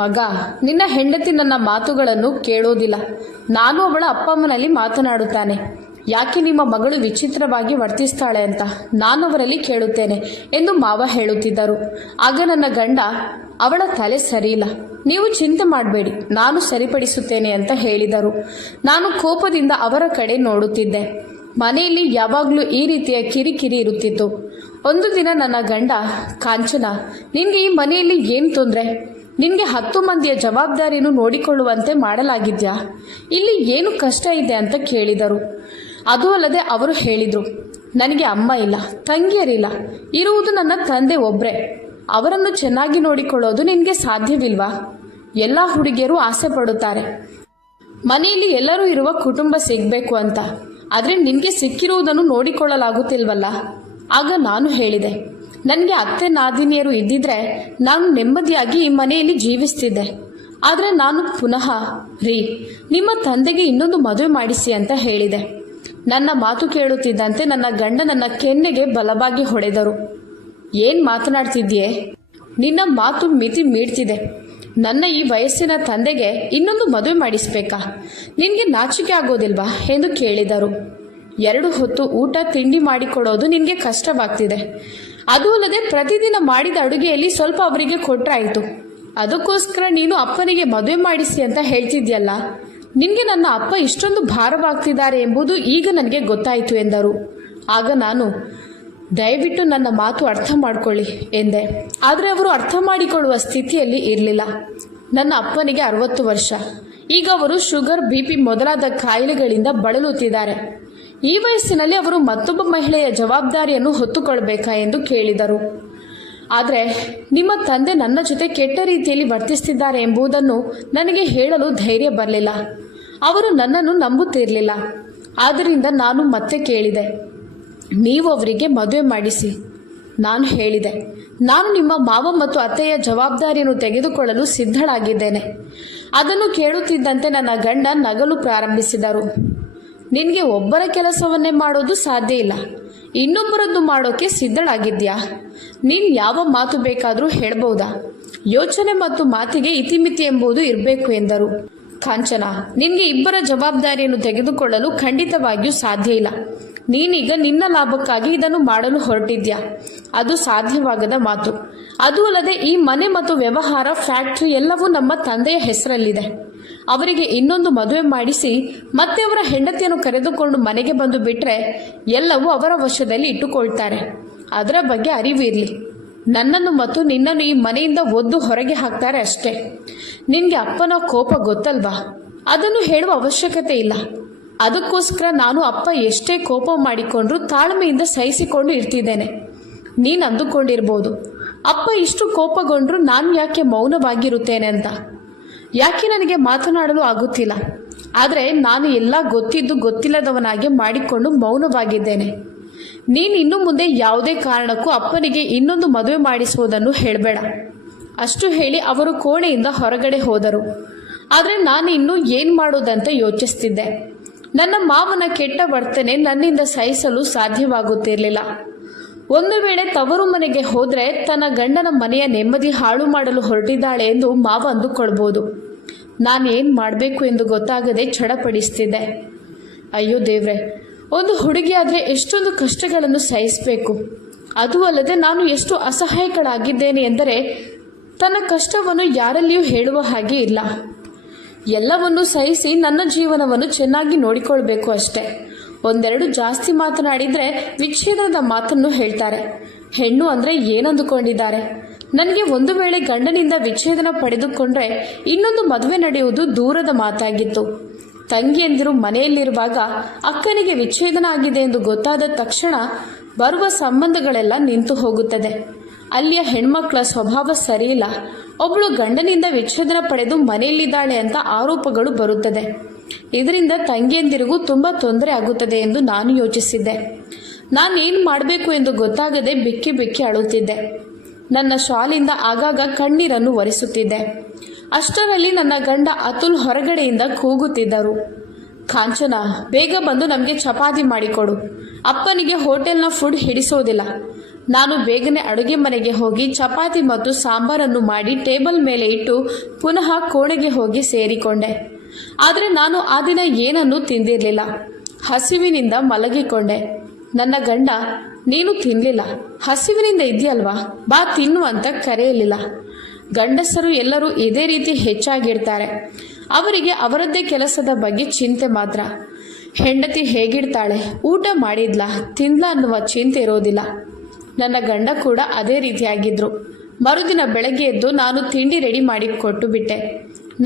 ಮಗ, ನಿನ್ನ ಹೆಂಡತಿ ನನ್ನ ಮಾತುಗಳನ್ನು ಕೇಳೋದಿಲ್ಲ. ನಾನು ಅವಳ ಅಪ್ಪ ಅಮ್ಮನಲ್ಲಿ ಮಾತನಾಡುತ್ತಾನೆ. ಯಾಕೆ ನಿಮ್ಮ ಮಗಳು ವಿಚಿತ್ರವಾಗಿ ವರ್ತಿಸ್ತಾಳೆ ಅಂತ ನಾನು ಅವರಲ್ಲಿ ಕೇಳುತ್ತೇನೆ ಎಂದು ಮಾವ ಹೇಳುತ್ತಿದ್ದರು. ಆಗ ನನ್ನ ಗಂಡ, ಅವಳ ತಲೆ ಸರಿಯಿಲ್ಲ, ನೀವು ಚಿಂತೆ ಮಾಡಬೇಡಿ, ನಾನು ಸರಿಪಡಿಸುತ್ತೇನೆ ಅಂತ ಹೇಳಿದರು. ನಾನು ಕೋಪದಿಂದ ಅವರ ಕಡೆ ನೋಡುತ್ತಿದ್ದೆ. ಮನೆಯಲ್ಲಿ ಯಾವಾಗಲೂ ಈ ರೀತಿಯ ಕಿರಿಕಿರಿ ಇರುತ್ತಿತ್ತು. ಒಂದು ದಿನ ನನ್ನ ಗಂಡ, ಕಾಂಚನ, ನಿನಗೆ ಈ ಮನೆಯಲ್ಲಿ ಏನು ತೊಂದರೆ? ನಿನಗೆ 10 ಮಂದಿಯ ಜವಾಬ್ದಾರಿಯನ್ನು ನೋಡಿಕೊಳ್ಳುವಂತೆ ಮಾಡಲಾಗಿದ್ಯಾ? ಇಲ್ಲಿ ಏನು ಕಷ್ಟ ಇದೆ ಅಂತ ಕೇಳಿದರು. ಅದು ಅಲ್ಲದೆ ಅವರು ಹೇಳಿದರು, ನನಗೆ ಅಮ್ಮ ಇಲ್ಲ, ತಂಗಿಯರಿಲ್ಲ, ಇರುವುದು ನನ್ನ ತಂದೆ ಒಬ್ಬರೇ. ಅವರನ್ನು ಚೆನ್ನಾಗಿ ನೋಡಿಕೊಳ್ಳೋದು ನಿನಗೆ ಸಾಧ್ಯವಿಲ್ವಾ? ಎಲ್ಲ ಹುಡುಗಿಯರು ಆಸೆ ಪಡುತ್ತಾರೆ ಮನೆಯಲ್ಲಿ ಎಲ್ಲರೂ ಇರುವ ಕುಟುಂಬ ಸಿಗಬೇಕು ಅಂತ. ಆದರೆ ನಿನಗೆ ಸಿಕ್ಕಿರುವುದನ್ನು ನೋಡಿಕೊಳ್ಳಲಾಗುತ್ತಿಲ್ವಲ್ಲ? ಆಗ ನಾನು ಹೇಳಿದೆ, ನನಗೆ ಅತ್ತೆ ನಾದಿನಿಯರು ಇದ್ದಿದ್ರೆ ನಾನು ನೆಮ್ಮದಿಯಾಗಿ ಈ ಮನೆಯಲ್ಲಿ ಜೀವಿಸ್ತಿದ್ದೆ. ಆದರೆ ನಾನು ಪುನಃ, ನಿಮ್ಮ ತಂದೆಗೆ ಇನ್ನೊಂದು ಮದುವೆ ಮಾಡಿಸಿ ಅಂತ ಹೇಳಿದೆ. ನನ್ನ ಮಾತು ಕೇಳುತ್ತಿದ್ದಂತೆ ನನ್ನ ಗಂಡ ನನ್ನ ಕೆನ್ನೆಗೆ ಬಲವಾಗಿ ಹೊಡೆದರು. ಏನು ಮಾತನಾಡ್ತಿದ್ಯೆ? ನಿನ್ನ ಮಾತು ಮಿತಿ ಮೀಡ್ತಿದೆ. ನನ್ನ ಈ ವಯಸ್ಸಿನ ತಂದೆಗೆ ಇನ್ನೊಂದು ಮದುವೆ ಮಾಡಿಸ್ಬೇಕಾ? ನಿನಗೆ ನಾಚಿಕೆ ಆಗೋದಿಲ್ವಾ ಎಂದು ಕೇಳಿದರು. 2 ಹೊತ್ತು ಊಟ ತಿಂಡಿ ಮಾಡಿಕೊಡೋದು ನಿನಗೆ ಕಷ್ಟವಾಗ್ತಿದೆ. ಅದು ಅಲ್ಲದೆ ಪ್ರತಿದಿನ ಮಾಡಿದ ಅಡುಗೆಯಲ್ಲಿ ಸ್ವಲ್ಪ ಅವರಿಗೆ ಕೊಟ್ರಾಯಿತು. ಅದಕ್ಕೋಸ್ಕರ ನೀನು ಅಪ್ಪನಿಗೆ ಮದುವೆ ಮಾಡಿಸಿ ಅಂತ ಹೇಳ್ತಿದ್ಯಲ್ಲ. ನಿನಗೆ ನನ್ನ ಅಪ್ಪ ಇಷ್ಟೊಂದು ಭಾರವಾಗ್ತಿದ್ದಾರೆ ಎಂಬುದು ಈಗ ನನಗೆ ಗೊತ್ತಾಯಿತು ಎಂದರು. ಆಗ ನಾನು, ದಯವಿಟ್ಟು ನನ್ನ ಮಾತು ಅರ್ಥ ಮಾಡಿಕೊಳ್ಳಿ ಎಂದೆ. ಆದರೆ ಅವರು ಅರ್ಥ ಮಾಡಿಕೊಳ್ಳುವ ಸ್ಥಿತಿಯಲ್ಲಿ ಇರಲಿಲ್ಲ. ನನ್ನ ಅಪ್ಪನಿಗೆ 60 ವರ್ಷ. ಈಗ ಅವರು ಶುಗರ್, BP ಮೊದಲಾದ ಕಾಯಿಲೆಗಳಿಂದ ಬಳಲುತ್ತಿದ್ದಾರೆ. ಈ ವಯಸ್ಸಿನಲ್ಲಿ ಅವರು ಮತ್ತೊಬ್ಬ ಮಹಿಳೆಯ ಜವಾಬ್ದಾರಿಯನ್ನು ಹೊತ್ತುಕೊಳ್ಬೇಕಾ ಎಂದು ಕೇಳಿದರು. ಆದರೆ ನಿಮ್ಮ ತಂದೆ ನನ್ನ ಜೊತೆ ಕೆಟ್ಟ ರೀತಿಯಲ್ಲಿ ವರ್ತಿಸ್ತಿದ್ದಾರೆ ಎಂಬುದನ್ನು ನನಗೆ ಹೇಳಲು ಧೈರ್ಯ ಬರಲಿಲ್ಲ. ಅವರು ನನ್ನನ್ನು ನಂಬುತ್ತಿರಲಿಲ್ಲ. ಆದ್ದರಿಂದ ನಾನು ಮತ್ತೆ ಕೇಳಿದೆ, ನೀವು ಅವರಿಗೆ ಮದುವೆ ಮಾಡಿಸಿ. ನಾನು ಹೇಳಿದೆ, ನಾನು ನಿಮ್ಮ ಮಾವ ಮತ್ತು ಅತ್ತೆಯ ಜವಾಬ್ದಾರಿಯನ್ನು ತೆಗೆದುಕೊಳ್ಳಲು ಸಿದ್ಧಳಾಗಿದ್ದೇನೆ. ಅದನ್ನು ಕೇಳುತ್ತಿದ್ದಂತೆ ನನ್ನ ಗಂಡ ನಗಲು ಪ್ರಾರಂಭಿಸಿದರು. ನಿನಗೆ ಒಬ್ಬರ ಕೆಲಸವನ್ನೇ ಮಾಡೋದು ಸಾಧ್ಯ ಇಲ್ಲ, ಇನ್ನೊಬ್ಬರದ್ದು ಮಾಡೋಕೆ ಸಿದ್ಧಳಾಗಿದ್ಯಾ? ನೀನು ಯಾವ ಮಾತು ಬೇಕಾದರೂ ಹೇಳ್ಬೋದಾ? ಯೋಚನೆ ಮತ್ತು ಮಾತಿಗೆ ಇತಿಮಿತಿ ಎಂಬುದು ಇರಬೇಕು ಎಂದರು. ಕಾಂಚನ, ನಿನಗೆ ಇಬ್ಬರ ಜವಾಬ್ದಾರಿಯನ್ನು ತೆಗೆದುಕೊಳ್ಳಲು ಖಂಡಿತವಾಗಿಯೂ ಸಾಧ್ಯ ಇಲ್ಲ. ನೀನೀಗ ನಿನ್ನ ಲಾಭಕ್ಕಾಗಿ ಇದನ್ನು ಮಾಡಲು ಹೊರಟಿದ್ಯಾ? ಅದು ಸಾಧ್ಯವಾಗದ ಮಾತು. ಅದು ಅಲ್ಲದೆ ಈ ಮನೆ ಮತ್ತು ವ್ಯವಹಾರ, ಫ್ಯಾಕ್ಟರಿ ಎಲ್ಲವೂ ನಮ್ಮ ತಂದೆಯ ಹೆಸರಲ್ಲಿದೆ. ಅವರಿಗೆ ಇನ್ನೊಂದು ಮದುವೆ ಮಾಡಿಸಿ ಮತ್ತೆ ಅವರ ಹೆಂಡತಿಯನ್ನು ಕರೆದುಕೊಂಡು ಮನೆಗೆ ಬಂದು ಬಿಟ್ಟರೆ ಎಲ್ಲವೂ ಅವರ ವಶದಲ್ಲಿ ಇಟ್ಟುಕೊಳ್ತಾರೆ. ಅದರ ಬಗ್ಗೆ ಅರಿವು ಇರಲಿ. ನನ್ನನ್ನು ಮತ್ತು ನಿನ್ನನ್ನು ಈ ಮನೆಯಿಂದ ಒದ್ದು ಹೊರಗೆ ಹಾಕ್ತಾರೆ ಅಷ್ಟೇ. ನಿನಗೆ ಅಪ್ಪನ ಕೋಪ ಗೊತ್ತಲ್ವಾ? ಅದನ್ನು ಹೇಳುವ ಅವಶ್ಯಕತೆ ಇಲ್ಲ. ಅದಕ್ಕೋಸ್ಕರ ನಾನು ಅಪ್ಪ ಎಷ್ಟೇ ಕೋಪ ಮಾಡಿಕೊಂಡ್ರೂ ತಾಳ್ಮೆಯಿಂದ ಸಹಿಸಿಕೊಂಡು ಇರ್ತಿದ್ದೇನೆ. ನೀನು ಅಂದುಕೊಂಡಿರ್ಬೋದು, ಅಪ್ಪ ಇಷ್ಟು ಕೋಪಗೊಂಡ್ರು ನಾನು ಯಾಕೆ ಮೌನವಾಗಿರುತ್ತೇನೆ ಅಂತ. ಯಾಕೆ ನನಗೆ ಮಾತನಾಡಲು ಆಗುತ್ತಿಲ್ಲ. ಆದರೆ ನಾನು ಎಲ್ಲ ಗೊತ್ತಿದ್ದು ಗೊತ್ತಿಲ್ಲದವನಾಗೆ ಮಾಡಿಕೊಂಡು ಮೌನವಾಗಿದ್ದೇನೆ. ನೀನು ಇನ್ನು ಮುಂದೆ ಯಾವುದೇ ಕಾರಣಕ್ಕೂ ಅಪ್ಪನಿಗೆ ಇನ್ನೊಂದು ಮದುವೆ ಮಾಡಿಸುವುದನ್ನು ಹೇಳಬೇಡ. ಅಷ್ಟು ಹೇಳಿ ಅವರು ಕೋಣೆಯಿಂದ ಹೊರಗಡೆ ಹೋದರು. ಆದರೆ ನಾನು ಇನ್ನೂ ಏನು ಮಾಡೋದಂತ ಯೋಚಿಸ್ತಿದ್ದೆ. ನನ್ನ ಮಾವನ ಕೆಟ್ಟ ವರ್ತನೆ ನನ್ನಿಂದ ಸಹಿಸಲು ಸಾಧ್ಯವಾಗುತ್ತಿರಲಿಲ್ಲ. ಒಂದು ವೇಳೆ ತವರು ಮನೆಗೆ ಹೋದರೆ ತನ್ನ ಗಂಡನ ಮನೆಯ ನೆಮ್ಮದಿ ಹಾಳು ಮಾಡಲು ಹೊರಟಿದ್ದಾಳೆ ಎಂದು ಮಾವ ಅಂದುಕೊಳ್ಬೋದು. ನಾನು ಏನು ಮಾಡಬೇಕು ಎಂದು ಗೊತ್ತಾಗದೆ ಚಡಪಡಿಸ್ತಿದ್ದೆ. ಅಯ್ಯೋ ದೇವ್ರೆ, ಒಂದು ಹುಡುಗಿಯಾದರೆ ಎಷ್ಟೊಂದು ಕಷ್ಟಗಳನ್ನು ಸಹಿಸಬೇಕು. ಅದು ಅಲ್ಲದೆ ನಾನು ಎಷ್ಟು ಅಸಹಾಯಕಳಾಗಿದ್ದೇನೆ ಎಂದರೆ ತನ್ನ ಕಷ್ಟವನ್ನು ಯಾರಲ್ಲಿಯೂ ಹೇಳುವ ಹಾಗೆ ಇಲ್ಲ. ಎಲ್ಲವನ್ನೂ ಸಹಿಸಿ ನನ್ನ ಜೀವನವನ್ನು ಚೆನ್ನಾಗಿ ನೋಡಿಕೊಳ್ಬೇಕು ಅಷ್ಟೆ. ಒಂದೆರಡು ಜಾಸ್ತಿ ಮಾತನಾಡಿದರೆ ವಿಚ್ಛೇದನದ ಮಾತನ್ನು ಹೇಳ್ತಾರೆ. ಹೆಣ್ಣು ಅಂದರೆ ಏನಂದುಕೊಂಡಿದ್ದಾರೆ? ನನಗೆ ಒಂದು ವೇಳೆ ಗಂಡನಿಂದ ವಿಚ್ಛೇದನ ಪಡೆದುಕೊಂಡ್ರೆ ಇನ್ನೊಂದು ಮದುವೆ ನಡೆಯುವುದು ದೂರದ ಮಾತಾಗಿತ್ತು. ತಂಗಿಯಂದಿರು ಮನೆಯಲ್ಲಿರುವಾಗ ಅಕ್ಕನಿಗೆ ವಿಚ್ಛೇದನ ಆಗಿದೆ ಎಂದು ಗೊತ್ತಾದ ತಕ್ಷಣ ಬರುವ ಸಂಬಂಧಗಳೆಲ್ಲ ನಿಂತು ಹೋಗುತ್ತದೆ. ಅಲ್ಲಿಯ ಹೆಣ್ಮಕ್ಳ ಸ್ವಭಾವ ಸರಿಯಿಲ್ಲ. ಒಬ್ಬಳು ಗಂಡನಿಂದ ವಿಚ್ಛೇದನ ಪಡೆದು ಮನೆಯಲ್ಲಿದ್ದಾಳೆ ಅಂತ ಆರೋಪಗಳು ಬರುತ್ತದೆ. ಇದರಿಂದ ತಂಗಿಯಂದಿರಿಗೂ ತುಂಬ ತೊಂದರೆ ಆಗುತ್ತದೆ ಎಂದು ನಾನು ಯೋಚಿಸಿದ್ದೆ. ನಾನೇನು ಮಾಡಬೇಕು ಎಂದು ಗೊತ್ತಾಗದೆ ಬಿಕ್ಕಿ ಬಿಕ್ಕಿ ಅಳುತ್ತಿದ್ದೆ. ನನ್ನ ಶಾಲಿಂದ ಆಗಾಗ ಕಣ್ಣೀರನ್ನು ಒರೆಸುತ್ತಿದ್ದೆ. ಅಷ್ಟರಲ್ಲಿ ನನ್ನ ಗಂಡ ಅತುಲ್ ಹೊರಗಡೆಯಿಂದ ಕೂಗುತ್ತಿದ್ದರು. ಕಾಂಚನ, ಬೇಗ ಬಂದು ನಮಗೆ ಚಪಾತಿ ಮಾಡಿಕೊಡು. ಅಪ್ಪನಿಗೆ ಹೋಟೆಲ್ನ ಫುಡ್ ಹಿಡಿಸೋದಿಲ್ಲ. ನಾನು ಬೇಗನೆ ಅಡುಗೆ ಮನೆಗೆ ಹೋಗಿ ಚಪಾತಿ ಮತ್ತು ಸಾಂಬಾರನ್ನು ಮಾಡಿ ಟೇಬಲ್ ಮೇಲೆ ಇಟ್ಟು ಪುನಃ ಕೋಣೆಗೆ ಹೋಗಿ ಸೇರಿಕೊಂಡೆ. ಆದರೆ ನಾನು ಆ ದಿನ ಏನನ್ನೂ ತಿಂದಿರಲಿಲ್ಲ. ಹಸಿವಿನಿಂದ ಮಲಗಿಕೊಂಡೆ. ನನ್ನ ಗಂಡ, ನೀನು ತಿನ್ನಲಿಲ್ಲ, ಹಸಿವಿನಿಂದ ಇದೆಯಲ್ವಾ, ಬಾ ತಿನ್ನು ಅಂತ ಕರೆಯಲಿಲ್ಲ. ಗಂಡಸರು ಎಲ್ಲರೂ ಇದೇ ರೀತಿ ಹೆಚ್ಚಾಗಿರ್ತಾರೆ. ಅವರಿಗೆ ಅವರದ್ದೇ ಕೆಲಸದ ಬಗ್ಗೆ ಚಿಂತೆ ಮಾತ್ರ. ಹೆಂಡತಿ ಹೇಗಿರ್ತಾಳೆ, ಊಟ ಮಾಡಿದ್ಲಾ ತಿನ್ಲಾ ಅನ್ನುವ ಚಿಂತೆ ಇರೋದಿಲ್ಲ. ನನ್ನ ಗಂಡ ಕೂಡ ಅದೇ ರೀತಿಯಾಗಿದ್ರು. ಮರುದಿನ ಬೆಳಗ್ಗೆ ಎದ್ದು ನಾನು ತಿಂಡಿ ರೆಡಿ ಮಾಡಿ ಕೊಟ್ಟು ಬಿಟ್ಟೆ.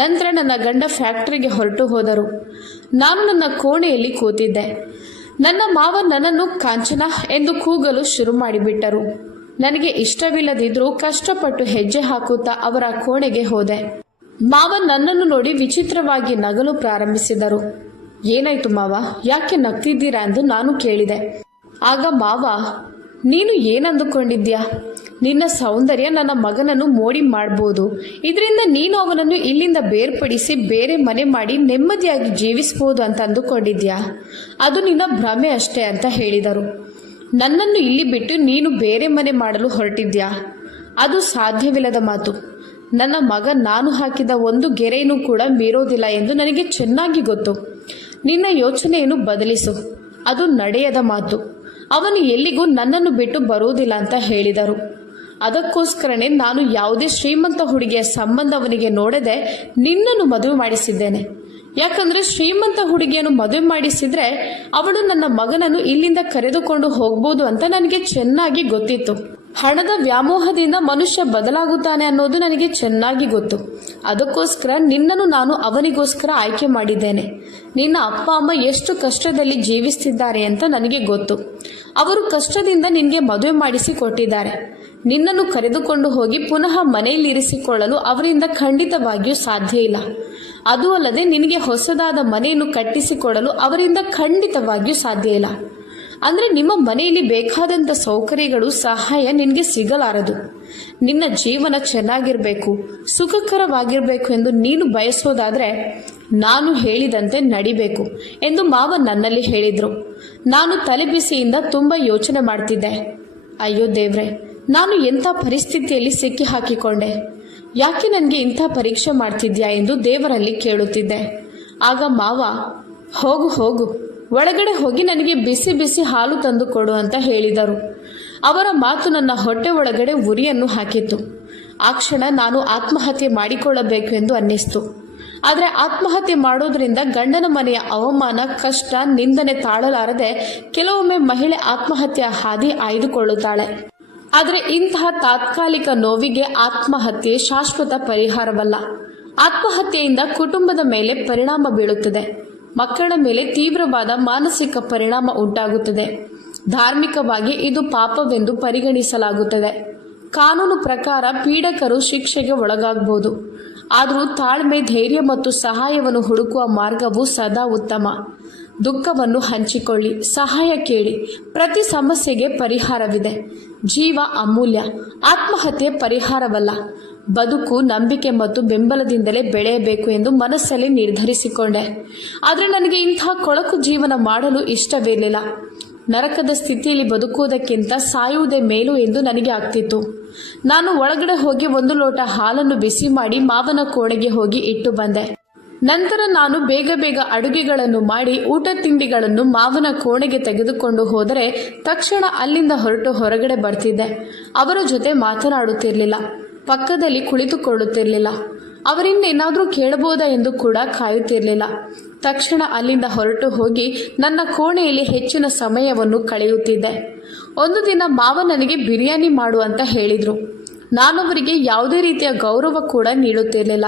ನಂತರ ನನ್ನ ಗಂಡ ಫ್ಯಾಕ್ಟರಿಗೆ ಹೊರಟು ಹೋದರು. ನಾನು ನನ್ನ ಕೋಣೆಯಲ್ಲಿ ಕೂತಿದ್ದೆ. ನನ್ನ ಮಾವ ನನ್ನನ್ನು ಕಾಂಚನ ಎಂದು ಕೂಗಲು ಶುರು ಮಾಡಿಬಿಟ್ಟರು. ನನಗೆ ಇಷ್ಟವಿಲ್ಲದಿದ್ರೂ ಕಷ್ಟಪಟ್ಟು ಹೆಜ್ಜೆ ಹಾಕುತ್ತಾ ಅವರ ಕೋಣೆಗೆ ಹೋದೆ. ಮಾವ ನನ್ನನ್ನು ನೋಡಿ ವಿಚಿತ್ರವಾಗಿ ನಗಲು ಪ್ರಾರಂಭಿಸಿದರು. ಏನಾಯ್ತು ಮಾವ, ಯಾಕೆ ನಗ್ತಿದ್ದೀರಾ ಎಂದು ನಾನು ಕೇಳಿದೆ. ಆಗ ಮಾವ, ನೀನು ಏನಂದುಕೊಂಡಿದ್ಯಾ? ನಿನ್ನ ಸೌಂದರ್ಯ ನನ್ನ ಮಗನನ್ನು ಮೋಡಿ ಮಾಡ್ಬೋದು. ಇದರಿಂದ ನೀನು ಅವನನ್ನು ಇಲ್ಲಿಂದ ಬೇರ್ಪಡಿಸಿ ಬೇರೆ ಮನೆ ಮಾಡಿ ನೆಮ್ಮದಿಯಾಗಿ ಜೀವಿಸ್ಬೋದು ಅಂತ ಅಂದುಕೊಂಡಿದ್ಯಾ? ಅದು ನಿನ್ನ ಭ್ರಮೆ ಅಷ್ಟೇ ಅಂತ ಹೇಳಿದರು. ನನ್ನನ್ನು ಇಲ್ಲಿ ಬಿಟ್ಟು ನೀನು ಬೇರೆ ಮನೆ ಮಾಡಲು ಹೊರಟಿದ್ಯಾ? ಅದು ಸಾಧ್ಯವಿಲ್ಲದ ಮಾತು. ನನ್ನ ಮಗ ನಾನು ಹಾಕಿದ ಒಂದು ಗೆರೆಯನ್ನು ಕೂಡ ಮೀರೋದಿಲ್ಲ ಎಂದು ನನಗೆ ಚೆನ್ನಾಗಿ ಗೊತ್ತು. ನಿನ್ನ ಯೋಚನೆಯನ್ನು ಬದಲಿಸು, ಅದು ನಡೆಯದ ಮಾತು. ಅವನು ಎಲ್ಲಿಗೂ ನನ್ನನ್ನು ಬಿಟ್ಟು ಬರುವುದಿಲ್ಲ ಅಂತ ಹೇಳಿದರು. ಅದಕ್ಕೋಸ್ಕರನೇ ನಾನು ಯಾವುದೇ ಶ್ರೀಮಂತ ಹುಡುಗಿಯ ಸಂಬಂಧ ಅವನಿಗೆ ನೋಡದೆ ನಿನ್ನನ್ನು ಮದುವೆ ಮಾಡಿಸಿದ್ದೇನೆ. ಯಾಕಂದ್ರೆ ಶ್ರೀಮಂತ ಹುಡುಗಿಯನ್ನು ಮದುವೆ ಮಾಡಿಸಿದ್ರೆ ಅವಳು ನನ್ನ ಮಗನನ್ನು ಇಲ್ಲಿಂದ ಕರೆದುಕೊಂಡು ಹೋಗ್ಬೋದು ಅಂತ ನನಗೆ ಚೆನ್ನಾಗಿ ಗೊತ್ತಿತ್ತು. ಹಣದ ವ್ಯಾಮೋಹದಿಂದ ಮನುಷ್ಯ ಬದಲಾಗುತ್ತಾನೆ ಅನ್ನೋದು ನನಗೆ ಚೆನ್ನಾಗಿ ಗೊತ್ತು. ಅದಕ್ಕೋಸ್ಕರ ನಿನ್ನನ್ನು ನಾನು ಅವನಿಗೋಸ್ಕರ ಆಯ್ಕೆ ಮಾಡಿದ್ದೇನೆ. ನಿನ್ನ ಅಪ್ಪ ಅಮ್ಮ ಎಷ್ಟು ಕಷ್ಟದಲ್ಲಿ ಜೀವಿಸ್ತಿದ್ದಾರೆ ಅಂತ ನನಗೆ ಗೊತ್ತು. ಅವರು ಕಷ್ಟದಿಂದ ನಿನಗೆ ಮದುವೆ ಮಾಡಿಸಿ ಕೊಟ್ಟಿದ್ದಾರೆ. ನಿನ್ನನ್ನು ಕರೆದುಕೊಂಡು ಹೋಗಿ ಪುನಃ ಮನೆಯಲ್ಲಿ ಇರಿಸಿಕೊಳ್ಳಲು ಅವರಿಂದ ಖಂಡಿತವಾಗಿಯೂ ಸಾಧ್ಯ ಇಲ್ಲ. ಅದು ಅಲ್ಲದೆ ನಿನಗೆ ಹೊಸದಾದ ಮನೆಯನ್ನು ಕಟ್ಟಿಸಿಕೊಡಲು ಅವರಿಂದ ಖಂಡಿತವಾಗಿಯೂ ಸಾಧ್ಯ ಇಲ್ಲ. ಅಂದರೆ ನಿಮ್ಮ ಮನೆಯಲ್ಲಿ ಬೇಕಾದಂಥ ಸೌಕರ್ಯಗಳು, ಸಹಾಯ ನಿನಗೆ ಸಿಗಲಾರದು. ನಿನ್ನ ಜೀವನ ಚೆನ್ನಾಗಿರಬೇಕು, ಸುಖಕರವಾಗಿರಬೇಕು ಎಂದು ನೀನು ಬಯಸೋದಾದರೆ ನಾನು ಹೇಳಿದಂತೆ ನಡಿಬೇಕು ಎಂದು ಮಾವ ನನ್ನಲ್ಲಿ ಹೇಳಿದರು. ನಾನು ತಲೆಬಿಸಿಯಿಂದ ತುಂಬ ಯೋಚನೆ ಮಾಡ್ತಿದ್ದೆ. ಅಯ್ಯೋ ದೇವ್ರೆ, ನಾನು ಎಂಥ ಪರಿಸ್ಥಿತಿಯಲ್ಲಿ ಸಿಕ್ಕಿ ಹಾಕಿಕೊಂಡೆ. ಯಾಕೆ ನನಗೆ ಇಂಥ ಪರೀಕ್ಷೆ ಮಾಡ್ತಿದ್ಯಾ ಎಂದು ದೇವರಲ್ಲಿ ಕೇಳುತ್ತಿದ್ದೆ. ಆಗ ಮಾವ, ಹೋಗು ಹೋಗು, ಒಳಗಡೆ ಹೋಗಿ ನನಗೆ ಬಿಸಿ ಬಿಸಿ ಹಾಲು ತಂದು ಕೊಡು ಅಂತ ಹೇಳಿದರು. ಅವರ ಮಾತು ನನ್ನ ಹೊಟ್ಟೆ ಒಳಗಡೆ ಉರಿಯನ್ನು ಹಾಕಿತ್ತು. ಆ ಕ್ಷಣ ನಾನು ಆತ್ಮಹತ್ಯೆ ಮಾಡಿಕೊಳ್ಳಬೇಕು ಎಂದು ಅನ್ನಿಸ್ತು. ಆದರೆ ಆತ್ಮಹತ್ಯೆ ಮಾಡೋದ್ರಿಂದ ಗಂಡನ ಮನೆಯ ಅವಮಾನ, ಕಷ್ಟ, ನಿಂದನೆ ತಾಳಲಾರದೆ ಕೆಲವೊಮ್ಮೆ ಮಹಿಳೆ ಆತ್ಮಹತ್ಯೆ ಹಾದಿ ಆಯ್ದುಕೊಳ್ಳುತ್ತಾಳೆ. ಆದರೆ ಇಂತಹ ತಾತ್ಕಾಲಿಕ ನೋವಿಗೆ ಆತ್ಮಹತ್ಯೆ ಶಾಶ್ವತ ಪರಿಹಾರವಲ್ಲ. ಆತ್ಮಹತ್ಯೆಯಿಂದ ಕುಟುಂಬದ ಮೇಲೆ ಪರಿಣಾಮ ಬೀಳುತ್ತದೆ. ಮಕ್ಕಳ ಮೇಲೆ ತೀವ್ರವಾದ ಮಾನಸಿಕ ಪರಿಣಾಮ ಉಂಟಾಗುತ್ತದೆ. ಧಾರ್ಮಿಕವಾಗಿ ಇದು ಪಾಪವೆಂದು ಪರಿಗಣಿಸಲಾಗುತ್ತದೆ. ಕಾನೂನು ಪ್ರಕಾರ ಪೀಡಕರು ಶಿಕ್ಷೆಗೆ ಒಳಗಾಗಬಹುದು. ಆದರೂ ತಾಳ್ಮೆ, ಧೈರ್ಯ ಮತ್ತು ಸಹಾಯವನ್ನು ಹುಡುಕುವ ಮಾರ್ಗವು ಸದಾ ಉತ್ತಮ. ದುಃಖವನ್ನು ಹಂಚಿಕೊಳ್ಳಿ, ಸಹಾಯ ಕೇಳಿ. ಪ್ರತಿ ಸಮಸ್ಯೆಗೆ ಪರಿಹಾರವಿದೆ. ಜೀವ ಅಮೂಲ್ಯ. ಆತ್ಮಹತ್ಯೆ ಪರಿಹಾರವಲ್ಲ. ಬದುಕು ನಂಬಿಕೆ ಮತ್ತು ಬೆಂಬಲದಿಂದಲೇ ಬೆಳೆಯಬೇಕು ಎಂದು ಮನಸ್ಸಲ್ಲಿ ನಿರ್ಧರಿಸಿಕೊಂಡೆ. ಆದರೆ ನನಗೆ ಇಂಥ ಕೊಳಕು ಜೀವನ ಮಾಡಲು ಇಷ್ಟವಿರಲಿಲ್ಲ. ನರಕದ ಸ್ಥಿತಿಯಲ್ಲಿ ಬದುಕುವುದಕ್ಕಿಂತ ಸಾಯುವುದೇ ಮೇಲು ಎಂದು ನನಗೆ ಆಗ್ತಿತ್ತು. ನಾನು ಒಳಗಡೆ ಹೋಗಿ ಒಂದು ಲೋಟ ಹಾಲನ್ನು ಬಿಸಿ ಮಾಡಿ ಮಾವನ ಕೋಣೆಗೆ ಹೋಗಿ ಇಟ್ಟು ಬಂದೆ. ನಂತರ ನಾನು ಬೇಗ ಬೇಗ ಅಡುಗೆಗಳನ್ನು ಮಾಡಿ ಊಟ ತಿಂಡಿಗಳನ್ನು ಮಾವನ ಕೋಣೆಗೆ ತೆಗೆದುಕೊಂಡು ಹೋದರೆ ತಕ್ಷಣ ಅಲ್ಲಿಂದ ಹೊರಟು ಹೊರಗಡೆ ಬರ್ತಿದ್ದೆ. ಅವರ ಜೊತೆ ಮಾತನಾಡುತ್ತಿರಲಿಲ್ಲ, ಪಕ್ಕದಲ್ಲಿ ಕುಳಿತುಕೊಳ್ಳುತ್ತಿರಲಿಲ್ಲ. ಅವರಿಂದ ಏನಾದರೂ ಕೇಳಬಹುದಾ ಎಂದು ಕೂಡ ಕಾಯುತ್ತಿರಲಿಲ್ಲ. ತಕ್ಷಣ ಅಲ್ಲಿಂದ ಹೊರಟು ಹೋಗಿ ನನ್ನ ಕೋಣೆಯಲ್ಲಿ ಹೆಚ್ಚಿನ ಸಮಯವನ್ನು ಕಳೆಯುತ್ತಿದ್ದೆ. ಒಂದು ದಿನ ಮಾವ ನನಗೆ ಬಿರಿಯಾನಿ ಮಾಡು ಅಂತ ಹೇಳಿದರು. ನಾನವರಿಗೆ ಯಾವುದೇ ರೀತಿಯ ಗೌರವ ಕೂಡ ನೀಡುತ್ತಿರಲಿಲ್ಲ.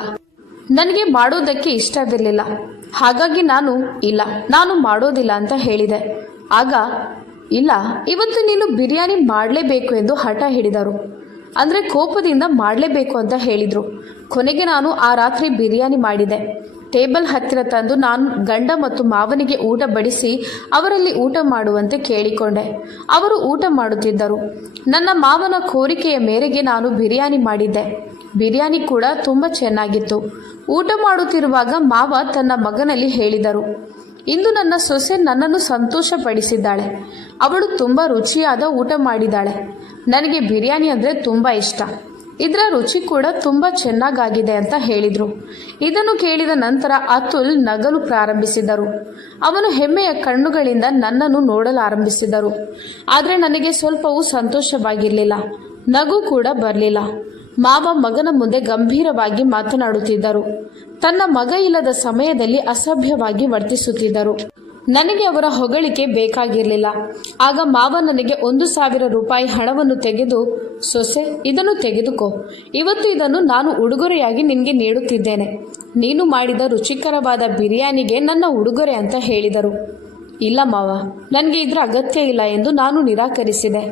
ನನಗೆ ಮಾಡೋದಕ್ಕೆ ಇಷ್ಟವಿರಲಿಲ್ಲ. ಹಾಗಾಗಿ ನಾನು ಮಾಡೋದಿಲ್ಲ ಅಂತ ಹೇಳಿದೆ. ಆಗ ಇಲ್ಲ, ಇವತ್ತು ನೀನು ಬಿರಿಯಾನಿ ಮಾಡಲೇಬೇಕು ಎಂದು ಹಠ ಹಿಡಿದರು. ಅಂದರೆ ಕೋಪದಿಂದ ಮಾಡಲೇಬೇಕು ಅಂತ ಹೇಳಿದರು. ಕೊನೆಗೆ ನಾನು ಆ ರಾತ್ರಿ ಬಿರಿಯಾನಿ ಮಾಡಿದೆ. ಟೇಬಲ್ ಹತ್ತಿರ ತಂದು ನಾನು ಗಂಡ ಮತ್ತು ಮಾವನಿಗೆ ಊಟ ಬಡಿಸಿ ಅವರಲ್ಲಿ ಊಟ ಮಾಡುವಂತೆ ಕೇಳಿಕೊಂಡೆ. ಅವರು ಊಟ ಮಾಡುತ್ತಿದ್ದರು. ನನ್ನ ಮಾವನ ಕೋರಿಕೆಯ ಮೇರೆಗೆ ನಾನು ಬಿರಿಯಾನಿ ಮಾಡಿದ್ದೆ. ಬಿರಿಯಾನಿ ಕೂಡ ತುಂಬ ಚೆನ್ನಾಗಿತ್ತು. ಊಟ ಮಾಡುತ್ತಿರುವಾಗ ಮಾವ ತನ್ನ ಮಗನಲ್ಲಿ ಹೇಳಿದರು, ಇಂದು ನನ್ನ ಸೊಸೆ ನನ್ನನ್ನು ಸಂತೋಷಪಡಿಸಿದ್ದಾಳೆ. ಅವಳು ತುಂಬ ರುಚಿಯಾದ ಊಟ ಮಾಡಿದ್ದಾಳೆ. ನನಗೆ ಬಿರಿಯಾನಿ ಅಂದರೆ ತುಂಬ ಇಷ್ಟ. ಇದರ ರುಚಿ ಕೂಡ ತುಂಬ ಚೆನ್ನಾಗಾಗಿದೆ ಅಂತ ಹೇಳಿದರು. ಇದನ್ನು ಕೇಳಿದ ನಂತರ ಅತುಲ್ ನಗಲು ಪ್ರಾರಂಭಿಸಿದರು. ಅವನು ಹೆಮ್ಮೆಯ ಕಣ್ಣುಗಳಿಂದ ನನ್ನನ್ನು ನೋಡಲಾರಂಭಿಸಿದರು. ಆದರೆ ನನಗೆ ಸ್ವಲ್ಪವೂ ಸಂತೋಷವಾಗಿರಲಿಲ್ಲ, ನಗು ಕೂಡ ಬರಲಿಲ್ಲ. ಮಾವ ಮಗನ ಮುಂದೆ ಗಂಭೀರವಾಗಿ ಮಾತನಾಡುತ್ತಿದ್ದರು. ತನ್ನ ಮಗ ಇಲ್ಲದ ಸಮಯದಲ್ಲಿ ಅಸಭ್ಯವಾಗಿ ವರ್ತಿಸುತ್ತಿದ್ದರು. ನನಗೆ ಅವರ ಹೊಗಳಿಕೆ ಬೇಕಾಗಿರಲಿಲ್ಲ. ಆಗ ಮಾವ ನನಗೆ 1,000 ರೂಪಾಯಿ ಹಣವನ್ನು ತೆಗೆದು, ಸೊಸೆ, ಇದನ್ನು ತೆಗೆದುಕೋ, ಇವತ್ತು ಇದನ್ನು ನಾನು ಉಡುಗೊರೆಯಾಗಿ ನಿನಗೆ ನೀಡುತ್ತಿದ್ದೇನೆ. ನೀನು ಮಾಡಿದ ರುಚಿಕರವಾದ ಬಿರಿಯಾನಿಗೆ ನನ್ನ ಉಡುಗೊರೆ ಅಂತ ಹೇಳಿದರು. ಇಲ್ಲ ಮಾವ, ನನಗೆ ಇದರ ಅಗತ್ಯ ಇಲ್ಲ ಎಂದು ನಾನು ನಿರಾಕರಿಸಿದೆ.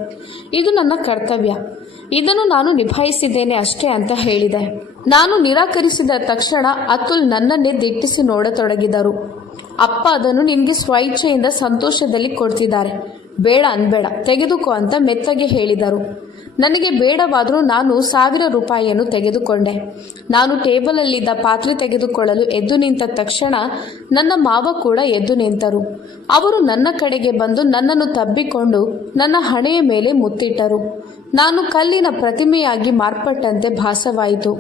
ಇದು ನನ್ನ ಕರ್ತವ್ಯ, ಇದನ್ನು ನಾನು ನಿಭಾಯಿಸಿದ್ದೇನೆ ಅಷ್ಟೇ ಅಂತ ಹೇಳಿದೆ. ನಾನು ನಿರಾಕರಿಸಿದ ತಕ್ಷಣ ಅತುಲ್ ನನ್ನನ್ನೇ ದಿಟ್ಟಿಸಿ ನೋಡತೊಡಗಿದರು. ಅಪ್ಪ ಅದನ್ನು ನಿನಗೆ ಸ್ವಇಚ್ಛೆಯಿಂದ ಸಂತೋಷದಲ್ಲಿ ಕೊಡ್ತಿದ್ದಾರೆ, ಬೇಡ ಅನ್ಬೇಡ, ತೆಗೆದುಕೋ ಅಂತ ಮೆತ್ತಗೆ ಹೇಳಿದರು. ನನಗೆ ಬೇಡವಾದರೂ ನಾನು 1,000 ರೂಪಾಯಿಯನ್ನು ತೆಗೆದುಕೊಂಡೆ. ನಾನು ಟೇಬಲಲ್ಲಿದ್ದ ಪಾತ್ರೆ ತೆಗೆದುಕೊಳ್ಳಲು ಎದ್ದು ನಿಂತ ತಕ್ಷಣ ನನ್ನ ಮಾವ ಕೂಡ ಎದ್ದು ನಿಂತರು. ಅವರು ನನ್ನ ಕಡೆಗೆ ಬಂದು ನನ್ನನ್ನು ತಬ್ಬಿಕೊಂಡು ನನ್ನ ಹಣೆಯ ಮೇಲೆ ಮುತ್ತಿಟ್ಟರು. ನಾನು ಕಲ್ಲಿನ ಪ್ರತಿಮೆಯಾಗಿ ಮಾರ್ಪಟ್ಟಂತೆ ಭಾಸವಾಯಿತು.